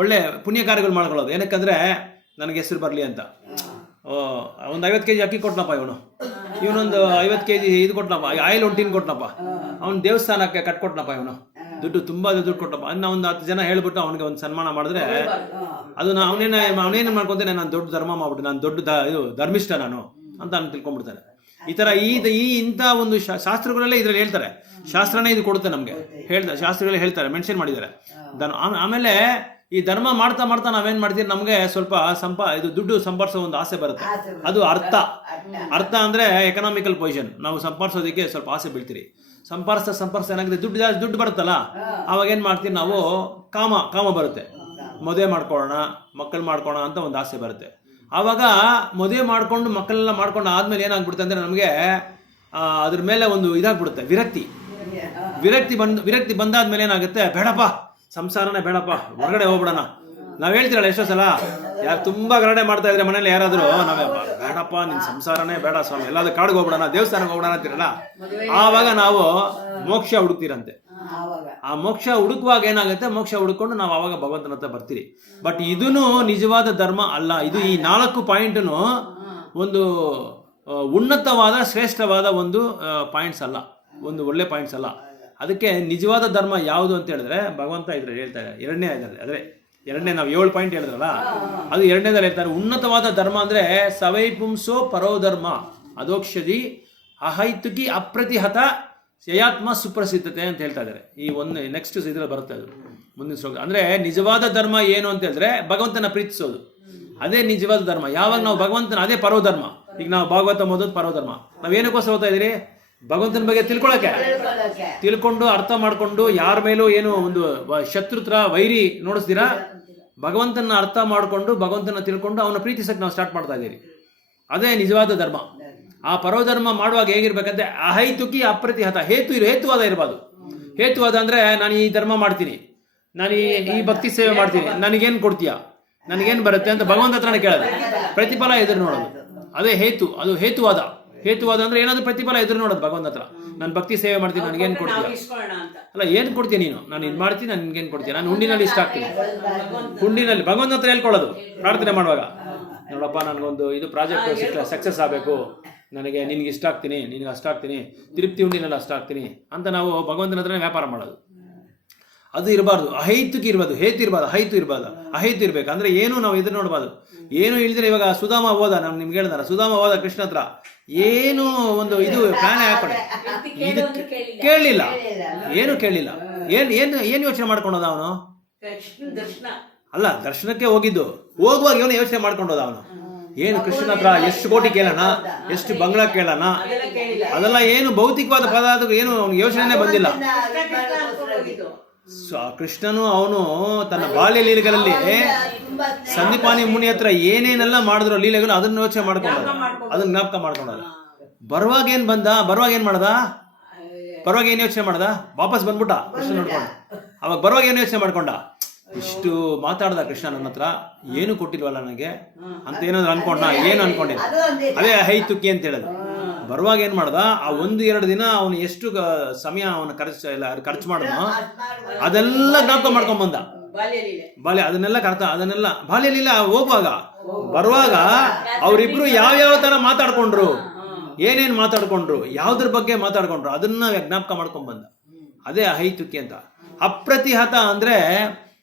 ಒಳ್ಳೆ ಪುಣ್ಯ ಕಾರ್ಯಗಳು ಮಾಡ್ಕೊಳ್ಳೋದು. ಏನಕ್ಕಂದರೆ ನನಗೆ ಹೆಸರು ಬರಲಿ ಅಂತ. ಒಂದು 50 kg ಅಕ್ಕಿ ಕೊಟ್ಟನಪ್ಪ, ಇವನೊಂದು 50 kg ಇದು ಕೊಟ್ಟನಪ್ಪ, ಆಯಿಲ್ 1 ಟಿನ್ ಕೊಟ್ಟನಪ್ಪ, ಅವ್ನು ದೇವಸ್ಥಾನಕ್ಕೆ ಕಟ್ಕೊಟ್ನಪ್ಪ, ದುಡ್ಡು ತುಂಬ ದುಡ್ಡು ಕೊಟ್ಟನಪ್ಪ ಅನ್ನೋ ಒಂದು 10 ಜನ ಹೇಳ್ಬಿಟ್ಟು ಅವನಿಗೆ ಒಂದು ಸನ್ಮಾನ ಮಾಡಿದ್ರೆ ಅದು ಅವನೇನು ಮಾಡ್ಕೊತೇನೆ, ನಾನು ದೊಡ್ಡ ಧರ್ಮ ಮಾಡ್ಬಿಟ್ಟು ನಾನು ದೊಡ್ಡ ಇದು ಧರ್ಮಿಷ್ಠ ನಾನು ಅಂತ ತಿಳ್ಕೊಂಡ್ಬಿಡ್ತಾನೆ. ಈ ಥರ ಇಂಥ ಒಂದು ಶಾಸ್ತ್ರಗಳಲ್ಲೇ ಇದರಲ್ಲಿ ಹೇಳ್ತಾರೆ. ಶಾಸ್ತ್ರನೇ ಇದು ಕೊಡುತ್ತೆ ನಮಗೆ, ಶಾಸ್ತ್ರಗಳೇ ಹೇಳ್ತಾರೆ, ಮೆನ್ಷನ್ ಮಾಡಿದ್ದಾರೆ. ಆಮೇಲೆ ಈ ಧರ್ಮ ಮಾಡ್ತಾ ನಾವೇನು ಮಾಡ್ತೀವಿ, ನಮಗೆ ಸ್ವಲ್ಪ ಇದು ದುಡ್ಡು ಸಂಪಾದಿಸೋ ಒಂದು ಆಸೆ ಬರುತ್ತೆ. ಅದು ಅರ್ಥ ಅಂದರೆ ಎಕನಾಮಿಕಲ್ ಪೊಸಿಷನ್. ನಾವು ಸಂಪಾದಿಸೋದಕ್ಕೆ ಸ್ವಲ್ಪ ಆಸೆ ಬೀಳ್ತೀರಿ. ಸಂಪಾದಿಸ್ತಾ ಏನಾಗಿದೆ, ದುಡ್ಡು ಬರುತ್ತಲ್ಲ, ಅವಾಗ ಏನು ಮಾಡ್ತೀವಿ ನಾವು, ಕಾಮ ಬರುತ್ತೆ. ಮದುವೆ ಮಾಡ್ಕೊಳ್ಳೋಣ, ಮಕ್ಕಳು ಮಾಡ್ಕೊಳ್ಳೋಣ ಅಂತ ಒಂದು ಆಸೆ ಬರುತ್ತೆ. ಆವಾಗ ಮದುವೆ ಮಾಡ್ಕೊಂಡು ಮಕ್ಕಳೆಲ್ಲ ಮಾಡ್ಕೊಂಡು ಆದಮೇಲೆ ಏನಾಗ್ಬಿಡುತ್ತೆ ಅಂದರೆ ನಮಗೆ ಅದ್ರ ಮೇಲೆ ಒಂದು ಇದಾಗ್ಬಿಡುತ್ತೆ, ವಿರಕ್ತಿ ಬಂದಾದ್ಮೇಲೆ ಏನಾಗುತ್ತೆ, ಬೇಡಪ್ಪ ಸಂಸಾರನೇ ಬೇಡಪ್ಪ, ಹೊರಗಡೆ ಹೋಗ್ಬಿಡೋಣ. ನಾವು ಹೇಳ್ತೀರಲ್ಲ ಎಷ್ಟೋ ಸಲ, ಯಾರು ತುಂಬ ಗಲಾಟೆ ಮಾಡ್ತಾ ಇದ್ರೆ ಮನೇಲಿ ಯಾರಾದರೂ, ನಾವೇ ಬೇಡಪ್ಪ ನಿನ್ನ ಸಂಸಾರನೇ ಬೇಡ ಸ್ವಾಮಿ, ಎಲ್ಲಾದ್ರೂ ಕಾಡಿಗೆ ಹೋಗ್ಬಿಡೋಣ, ದೇವಸ್ಥಾನಕ್ಕೆ ಹೋಗ್ಬಿಡೋಣ ಅಂತೀರಲ್ಲ, ಆವಾಗ ನಾವು ಮೋಕ್ಷ ಹುಡುಕ್ತೀರಂತೆ. ಆ ಮೋಕ್ಷ ಹುಡುಕುವಾಗ ಏನಾಗುತ್ತೆ, ಮೋಕ್ಷ ಹುಡುಕೊಂಡು ನಾವು ಆವಾಗ ಭಗವಂತನ ಹತ್ರ ಬರ್ತೀರಿ. ಬಟ್ ಇದೂ ನಿಜವಾದ ಧರ್ಮ ಅಲ್ಲ. ಇದು ಈ 4 ಪಾಯಿಂಟನ್ನು ಒಂದು ಉನ್ನತವಾದ ಶ್ರೇಷ್ಠವಾದ ಒಂದು ಪಾಯಿಂಟ್ಸ್ ಅಲ್ಲ, ಒಂದು ಒಳ್ಳೆ ಪಾಯಿಂಟ್ಸ್ ಅಲ್ಲ. ಅದಕ್ಕೆ ನಿಜವಾದ ಧರ್ಮ ಯಾವುದು ಅಂತ ಹೇಳಿದ್ರೆ ಭಗವಂತ ಇದ್ರೆ ಹೇಳ್ತಾರೆ, ಎರಡನೇ ಆದರೆ ಎರಡನೇ ನಾವು 7 ಪಾಯಿಂಟ್ ಹೇಳಿದ್ರಲ್ಲ, ಅದು ಎರಡನೇದಲ್ಲಿ ಹೇಳ್ತಾರೆ. ಉನ್ನತವಾದ ಧರ್ಮ ಅಂದರೆ ಸವೈಪುಂಸೋ ಪರೋಧರ್ಮ ಅದೋಕ್ಷದಿ ಅಹೈತುಕಿ ಅಪ್ರತಿಹತ ಯಯಾತ್ಮ ಸುಪ್ರಸಿದ್ಧತೆ ಅಂತ ಹೇಳ್ತಾ ಇದ್ದಾರೆ. ಈ ಒಂದು ನೆಕ್ಸ್ಟ್ ಇದ್ರಲ್ಲಿ ಬರುತ್ತೆ ಅದು ಮುಂದಿನ ಶ್ಲೋಕ. ಅಂದರೆ ನಿಜವಾದ ಧರ್ಮ ಏನು ಅಂತ ಹೇಳಿದ್ರೆ ಭಗವಂತನ ಪ್ರೀತಿಸೋದು, ಅದೇ ನಿಜವಾದ ಧರ್ಮ. ಯಾವಾಗ ನಾವು ಭಗವಂತನ, ಅದೇ ಪರೋಧರ್ಮ. ಈಗ ನಾವು ಭಾಗವತ ಓದೋದು ಪರೋಧರ್ಮ. ನಾವೇನಕ್ಕೋಸ್ಕರ ಓದ್ತಾ ಇದ್ದೀರಿ? ಭಗವಂತನ ಬಗ್ಗೆ ತಿಳ್ಕೊಂಡು ಅರ್ಥ ಮಾಡ್ಕೊಂಡು ಯಾರ ಮೇಲೂ ಏನು ಒಂದು ಶತ್ರುತ್ರ ವೈರಿ ನೋಡಿಸ್ತೀರಾ, ಭಗವಂತನ ಅರ್ಥ ಮಾಡಿಕೊಂಡು ಭಗವಂತನ ತಿಳ್ಕೊಂಡು ಅವನ ಪ್ರೀತಿಸಕ್ಕೆ ನಾವು ಸ್ಟಾರ್ಟ್ ಮಾಡ್ತಾ ಇದ್ದೀರಿ. ಅದೇ ನಿಜವಾದ ಧರ್ಮ. ಆ ಪರೋಧರ್ಮ ಮಾಡುವಾಗ ಹೇಗಿರ್ಬೇಕಂದ್ರೆ ಅಹೈತುಕಿ ಅಪ್ರತಿಹತ, ಹೇತುವಾದ ಇರಬಾರ್ದು. ಹೇತುವಾದ ಅಂದ್ರೆ ನಾನು ಈ ಧರ್ಮ ಮಾಡ್ತೀನಿ, ನಾನು ಈ ಭಕ್ತಿ ಸೇವೆ ಮಾಡ್ತೀನಿ, ನನಗೇನು ಕೊಡ್ತೀಯಾ, ನನಗೇನು ಬರುತ್ತೆ ಅಂತ ಭಗವಂತ ಹತ್ರನೇ ಕೇಳೋದು, ಪ್ರತಿಫಲ ಎದುರು ನೋಡೋದು. ಅದೇ ಅದು ಹೇತುವಾದ. ಹೇತುವಾದ ಅಂದ್ರೆ ಏನಾದ್ರು ಪ್ರತಿಫಲ ಎದುರು ನೋಡೋದು ಭಗವಂತ ಹತ್ರ. ನಾನು ಭಕ್ತಿ ಸೇವೆ ಮಾಡ್ತೀನಿ, ನನಗೇನು ಕೊಡ್ತೀಯ? ಅಲ್ಲ, ಏನು ಕೊಡ್ತೀನಿ ನೀನು? ನಾನು ಇದು ಮಾಡ್ತೀನಿ, ನನಗೇನು ಕೊಡ್ತೀನಿ? ನಾನು ಹುಂಡಿನಲ್ಲಿ ಇಷ್ಟ ಆಗ್ತೀನಿ. ಹುಂಡಿನಲ್ಲಿ ಭಗವಂತ ಹತ್ರ ಹೇಳ್ಕೊಳ್ಳೋದು ಪ್ರಾರ್ಥನೆ ಮಾಡುವಾಗ, ನೋಡಪ್ಪ ನನಗೊಂದು ಇದು ಪ್ರಾಜೆಕ್ಟ್ ಸಕ್ಸಸ್ ಆಗಬೇಕು, ನನಗೆ ನಿನ್ಗೆ ಇಷ್ಟ ಆಗ್ತೀನಿ, ನಿನಗೆ ಅಷ್ಟ ಆಗ್ತೀನಿ, ತಿರುಪ್ತಿ ಹುಂಡಿನಲ್ಲಿ ಅಷ್ಟ ಆಗ್ತೀನಿ ಅಂತ ನಾವು ಭಗವಂತನ ಹತ್ರನೇ ವ್ಯಾಪಾರ ಮಾಡೋದು. ಅದು ಇರಬಾರ್ದು. ಅಹೈತುಕಿ ಇರಬಾರ್ದು, ಹೇತು ಇರಬಾರ್ದು, ಅಹೈತು ಇರಬಾರ್ದು. ಅಹೈತು ಇರಬೇಕು. ಅಂದರೆ ಏನು ನಾವು ಎದುರು ನೋಡಬಾರ್ದು. ಏನು ಇಳಿದ್ರೆ ಇವಾಗ ಸುಧಾಮ ಹೋದ, ನಾನು ನಿಮ್ಗೆ ಹೇಳಿದಾರ, ಸುಧಾಮ ಹೋದ ಕೃಷ್ಣ ಹತ್ರ, ಏನು ಒಂದು ಇದು ಪ್ಲಾನ್ ಹಾಕೊಂಡೆ, ಇದು ಕೇಳಲಿಲ್ಲ, ಏನು ಕೇಳಲಿಲ್ಲ. ಏನು ಯೋಚನೆ ಮಾಡ್ಕೊಂಡೋದ ಅವನು? ಅಲ್ಲ, ದರ್ಶನಕ್ಕೆ ಹೋಗಿದ್ದು, ಹೋಗುವಾಗ ಇವನು ಯೋಚನೆ ಮಾಡ್ಕೊಂಡೋದ ಅವನು. ಏನು ಕೃಷ್ಣನ ಹತ್ರ ಎಷ್ಟು ಕೋಟಿ ಕೇಳೋಣ, ಎಷ್ಟು ಬಂಗ್ಲಾ ಕೇಳೋಣ, ಅದೆಲ್ಲ ಏನು ಭೌತಿಕವಾದ ಪದಾರ್ಥ ಏನು ಅವ್ನಿಗೆ ಯೋಚನೆ ಬಂದಿಲ್ಲ. ಕೃಷ್ಣನು ಅವನು ತನ್ನ ಬಾಲ್ಯ ಲೀಲೆಗಳಲ್ಲಿ ಸಂದೀಪಾನಿ ಮುನಿ ಹತ್ರ ಏನೇನೆಲ್ಲ ಮಾಡಿದ್ರು ಲೀಲೆಗಳು, ಅದನ್ನ ಯೋಚನೆ ಮಾಡ್ಕೊಂಡ, ಅದನ್ನ ಜ್ಞಾಪಕ ಮಾಡ್ಕೊಂಡ. ಬರುವಾಗ ಏನ್ ಮಾಡ್ದ? ಬರುವಾಗ ಏನ್ ಯೋಚನೆ ಮಾಡ್ದ? ವಾಪಸ್ ಬಂದ್ಬಿಟ್ಟ ಕೃಷ್ಣ ನೋಡ್ಕೊಂಡು. ಅವಾಗ ಬರುವಾಗ ಏನು ಯೋಚನೆ ಮಾಡ್ಕೊಂಡ? ಇಷ್ಟು ಮಾತಾಡ್ದ ಕೃಷ್ಣ ನನ್ನ ಹತ್ರ, ಏನು ಕೊಟ್ಟಿಲ್ವಲ್ಲ ನನಗೆ ಅಂತ ಏನಾದ್ರು ಅನ್ಕೊಂಡ? ಏನು ಅನ್ಕೊಂಡಿಲ್ಲ. ಅದೇ ಅಹೈತುಕಿ ಅಂತ ಹೇಳೋದು. ಬರುವಾಗ ಏನ್ ಮಾಡ್ದ? ಆ 1-2 ದಿನ ಅವನು ಎಷ್ಟು ಸಮಯ ಅವನು ಖರ್ಚು ಮಾಡಿದ್ನೋ ಅದೆಲ್ಲ ಜ್ಞಾಪಕ ಮಾಡ್ಕೊಂಡ್ ಬಂದ. ಅದನ್ನೆಲ್ಲ ಬಾಲ್ಯ ಲೀಲೆ ಹೋಗುವಾಗ, ಬರುವಾಗ ಅವರಿಬ್ರು ಯಾವ್ಯಾವ ತರ ಮಾತಾಡ್ಕೊಂಡ್ರು, ಏನೇನ್ ಮಾತಾಡ್ಕೊಂಡ್ರು, ಯಾವ್ದ್ರ ಬಗ್ಗೆ ಮಾತಾಡ್ಕೊಂಡ್ರು, ಅದನ್ನ ಜ್ಞಾಪಕ ಮಾಡ್ಕೊಂಡ್ ಬಂದ. ಅದೇ ಅಹೈತುಕಿ ಅಂತ. ಅಪ್ರತಿಹತ ಅಂದ್ರೆ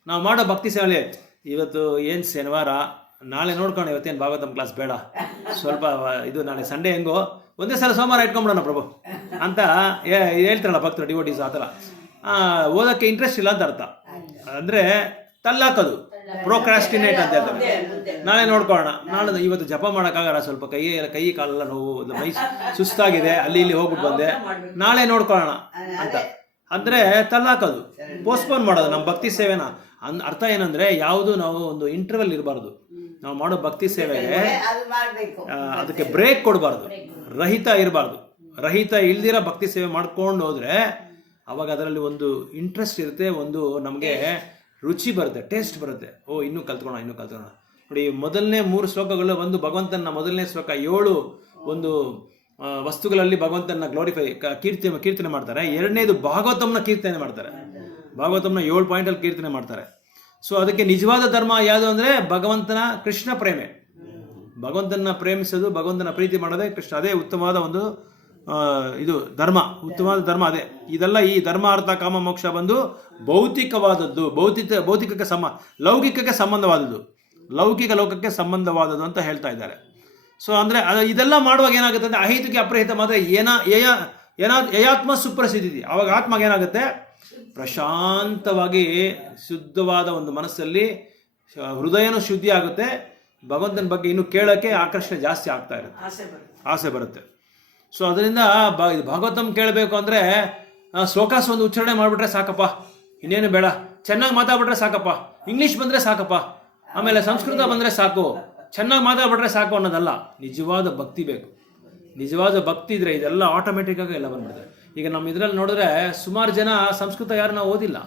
ನಾವು ಮಾಡೋ ಭಕ್ತಿ ಸೇವೆ, ಇವತ್ತು ಏನು ಶನಿವಾರ, ನಾಳೆ ನೋಡ್ಕೊಂಡು ಇವತ್ತೇನು ಭಾಗವತಂ ಕ್ಲಾಸ್ ಬೇಡ, ಸ್ವಲ್ಪ ಇದು ನಾಳೆ ಸಂಡೇ ಹೆಂಗೋ ಒಂದೇ ಸಲ ಸೋಮವಾರ ಇಟ್ಕೊಂಡ್ಬಿಡೋಣ ಪ್ರಭು ಅಂತ ಹೇಳ್ತಾರಲ್ಲ ಭಕ್ತರು, ಡಿವೋಟೀಸ್. ಆ ಥರ ಓದೋಕ್ಕೆ ಇಂಟ್ರೆಸ್ಟ್ ಇಲ್ಲ ಅಂತ ಅರ್ಥ. ಅಂದರೆ ತಲ್ಲಾಕೋದು, ಪ್ರೋಕ್ರಾಸ್ಟಿನೇಟ್ ಅಂತ ಹೇಳ್ತಾರೆ. ನಾಳೆ ನೋಡ್ಕೊಳ್ಳೋಣ, ನಾಳೆ ಇವತ್ತು ಜಪ ಮಾಡೋಕ್ಕಾಗಲ್ಲ, ಸ್ವಲ್ಪ ಕೈ ಕಾಲೆಲ್ಲ ನೋವು, ಮೈ ಸುಸ್ತಾಗಿದೆ, ಅಲ್ಲಿ ಇಲ್ಲಿ ಹೋಗ್ಬಿಟ್ಟು ಬಂದೆ, ನಾಳೆ ನೋಡ್ಕೊಳ್ಳೋಣ ಅಂತ. ಅಂದರೆ ತಲ್ಲಾಕೋದು, ಪೋಸ್ಟ್ಪೋನ್ ಮಾಡೋದು ನಮ್ಮ ಭಕ್ತಿ ಸೇವೆನ. ಅರ್ಥ ಏನಂದ್ರೆ ಯಾವುದು ನಾವು ಒಂದು ಇಂಟರ್ವೆಲ್ ಇರಬಾರ್ದು. ನಾವು ಮಾಡೋ ಭಕ್ತಿ ಸೇವೆಗೆ ಅದಕ್ಕೆ ಬ್ರೇಕ್ ಕೊಡಬಾರ್ದು, ರಹಿತ ಇರಬಾರ್ದು. ರಹಿತ ಇಲ್ದಿರ ಭಕ್ತಿ ಸೇವೆ ಮಾಡ್ಕೊಂಡು ಹೋದ್ರೆ ಅವಾಗ ಅದರಲ್ಲಿ ಒಂದು ಇಂಟ್ರೆಸ್ಟ್ ಇರುತ್ತೆ, ಒಂದು ನಮಗೆ ರುಚಿ ಬರುತ್ತೆ, ಟೇಸ್ಟ್ ಬರುತ್ತೆ. ಇನ್ನೂ ಕಲ್ತ್ಕೊಳ್ಳೋಣ. ನೋಡಿ, ಮೊದಲನೇ 3 ಶ್ಲೋಕಗಳು ಒಂದು ಭಗವಂತನ, ಮೊದಲನೇ ಶ್ಲೋಕ 7 ಒಂದು ವಸ್ತುಗಳಲ್ಲಿ ಭಗವಂತನ ಗ್ಲೋರಿಫೈ ಕೀರ್ತನೆ ಮಾಡ್ತಾರೆ. ಎರಡನೇದು ಭಾಗವತಂನ ಕೀರ್ತನೆ ಮಾಡ್ತಾರೆ. ಭಾಗವತಂನ 7 ಪಾಯಿಂಟಲ್ಲಿ ಕೀರ್ತನೆ ಮಾಡ್ತಾರೆ. ಸೊ ಅದಕ್ಕೆ ನಿಜವಾದ ಧರ್ಮ ಯಾವುದು ಅಂದರೆ ಭಗವಂತನ ಕೃಷ್ಣ ಪ್ರೇಮೆ. ಭಗವಂತನ ಪ್ರೇಮಿಸೋದು, ಭಗವಂತನ ಪ್ರೀತಿ ಮಾಡೋದೇ ಕೃಷ್ಣ. ಅದೇ ಉತ್ತಮವಾದ ಒಂದು ಇದು ಧರ್ಮ, ಉತ್ತಮವಾದ ಧರ್ಮ ಅದೇ. ಇದೆಲ್ಲ ಈ ಧರ್ಮ ಅರ್ಥ ಕಾಮ ಮೋಕ್ಷ ಬಂದು ಭೌತಿಕವಾದದ್ದು, ಭೌತಿಕಕ್ಕೆ ಲೌಕಿಕಕ್ಕೆ ಸಂಬಂಧವಾದದ್ದು, ಲೌಕಿಕ ಲೋಕಕ್ಕೆ ಸಂಬಂಧವಾದದ್ದು ಅಂತ ಹೇಳ್ತಾ ಇದ್ದಾರೆ. ಸೊ ಅಂದರೆ ಇದೆಲ್ಲ ಮಾಡುವಾಗ ಏನಾಗುತ್ತೆ ಅಂದರೆ ಅಹೈತುಕಿ ಅಪ್ರಹಿತ ಮಾತ್ರ ಯಯಾತ್ಮ ಸುಪ್ರಸಿದ್ಧಿ. ಆವಾಗ ಆತ್ಮಗೆ ಏನಾಗುತ್ತೆ? ಪ್ರಶಾಂತವಾಗಿ ಶುದ್ಧವಾದ ಒಂದು ಮನಸ್ಸಲ್ಲಿ ಹೃದಯನೂ ಶುದ್ಧಿ ಆಗುತ್ತೆ. ಭಗವಂತನ ಬಗ್ಗೆ ಇನ್ನು ಕೇಳೋಕ್ಕೆ ಆಕರ್ಷಣೆ ಜಾಸ್ತಿ ಆಗ್ತಾ ಇರುತ್ತೆ, ಆಸೆ ಬರುತ್ತೆ. ಸೊ ಅದರಿಂದ ಭಾಗವತಂ ಕೇಳಬೇಕು ಅಂದರೆ ಶ್ಲೋಕಾಸ್ ಒಂದು ಉಚ್ಚಾರಣೆ ಮಾಡಿಬಿಟ್ರೆ ಸಾಕಪ್ಪ, ಇನ್ನೇನು ಬೇಡ. ಚೆನ್ನಾಗಿ ಮಾತಾಡ್ಬಿಟ್ರೆ ಸಾಕಪ್ಪ, ಇಂಗ್ಲೀಷ್ ಬಂದರೆ ಸಾಕಪ್ಪ, ಆಮೇಲೆ ಸಂಸ್ಕೃತ ಬಂದರೆ ಸಾಕು, ಚೆನ್ನಾಗಿ ಮಾತಾಡ್ಬಿಟ್ರೆ ಸಾಕು ಅನ್ನೋದಲ್ಲ. ನಿಜವಾದ ಭಕ್ತಿ ಬೇಕು. ನಿಜವಾದ ಭಕ್ತಿ ಇದ್ರೆ ಇದೆಲ್ಲ ಆಟೋಮೆಟಿಕ್ಕಾಗಿ ಎಲ್ಲ ಬಂದ್ಬಿಡುತ್ತೆ. ಈಗ ನಮ್ಮ ಇದರಲ್ಲಿ ನೋಡಿದ್ರೆ ಸುಮಾರು ಜನ ಸಂಸ್ಕೃತ ಯಾರನ್ನ ಓದಿಲ್ಲ.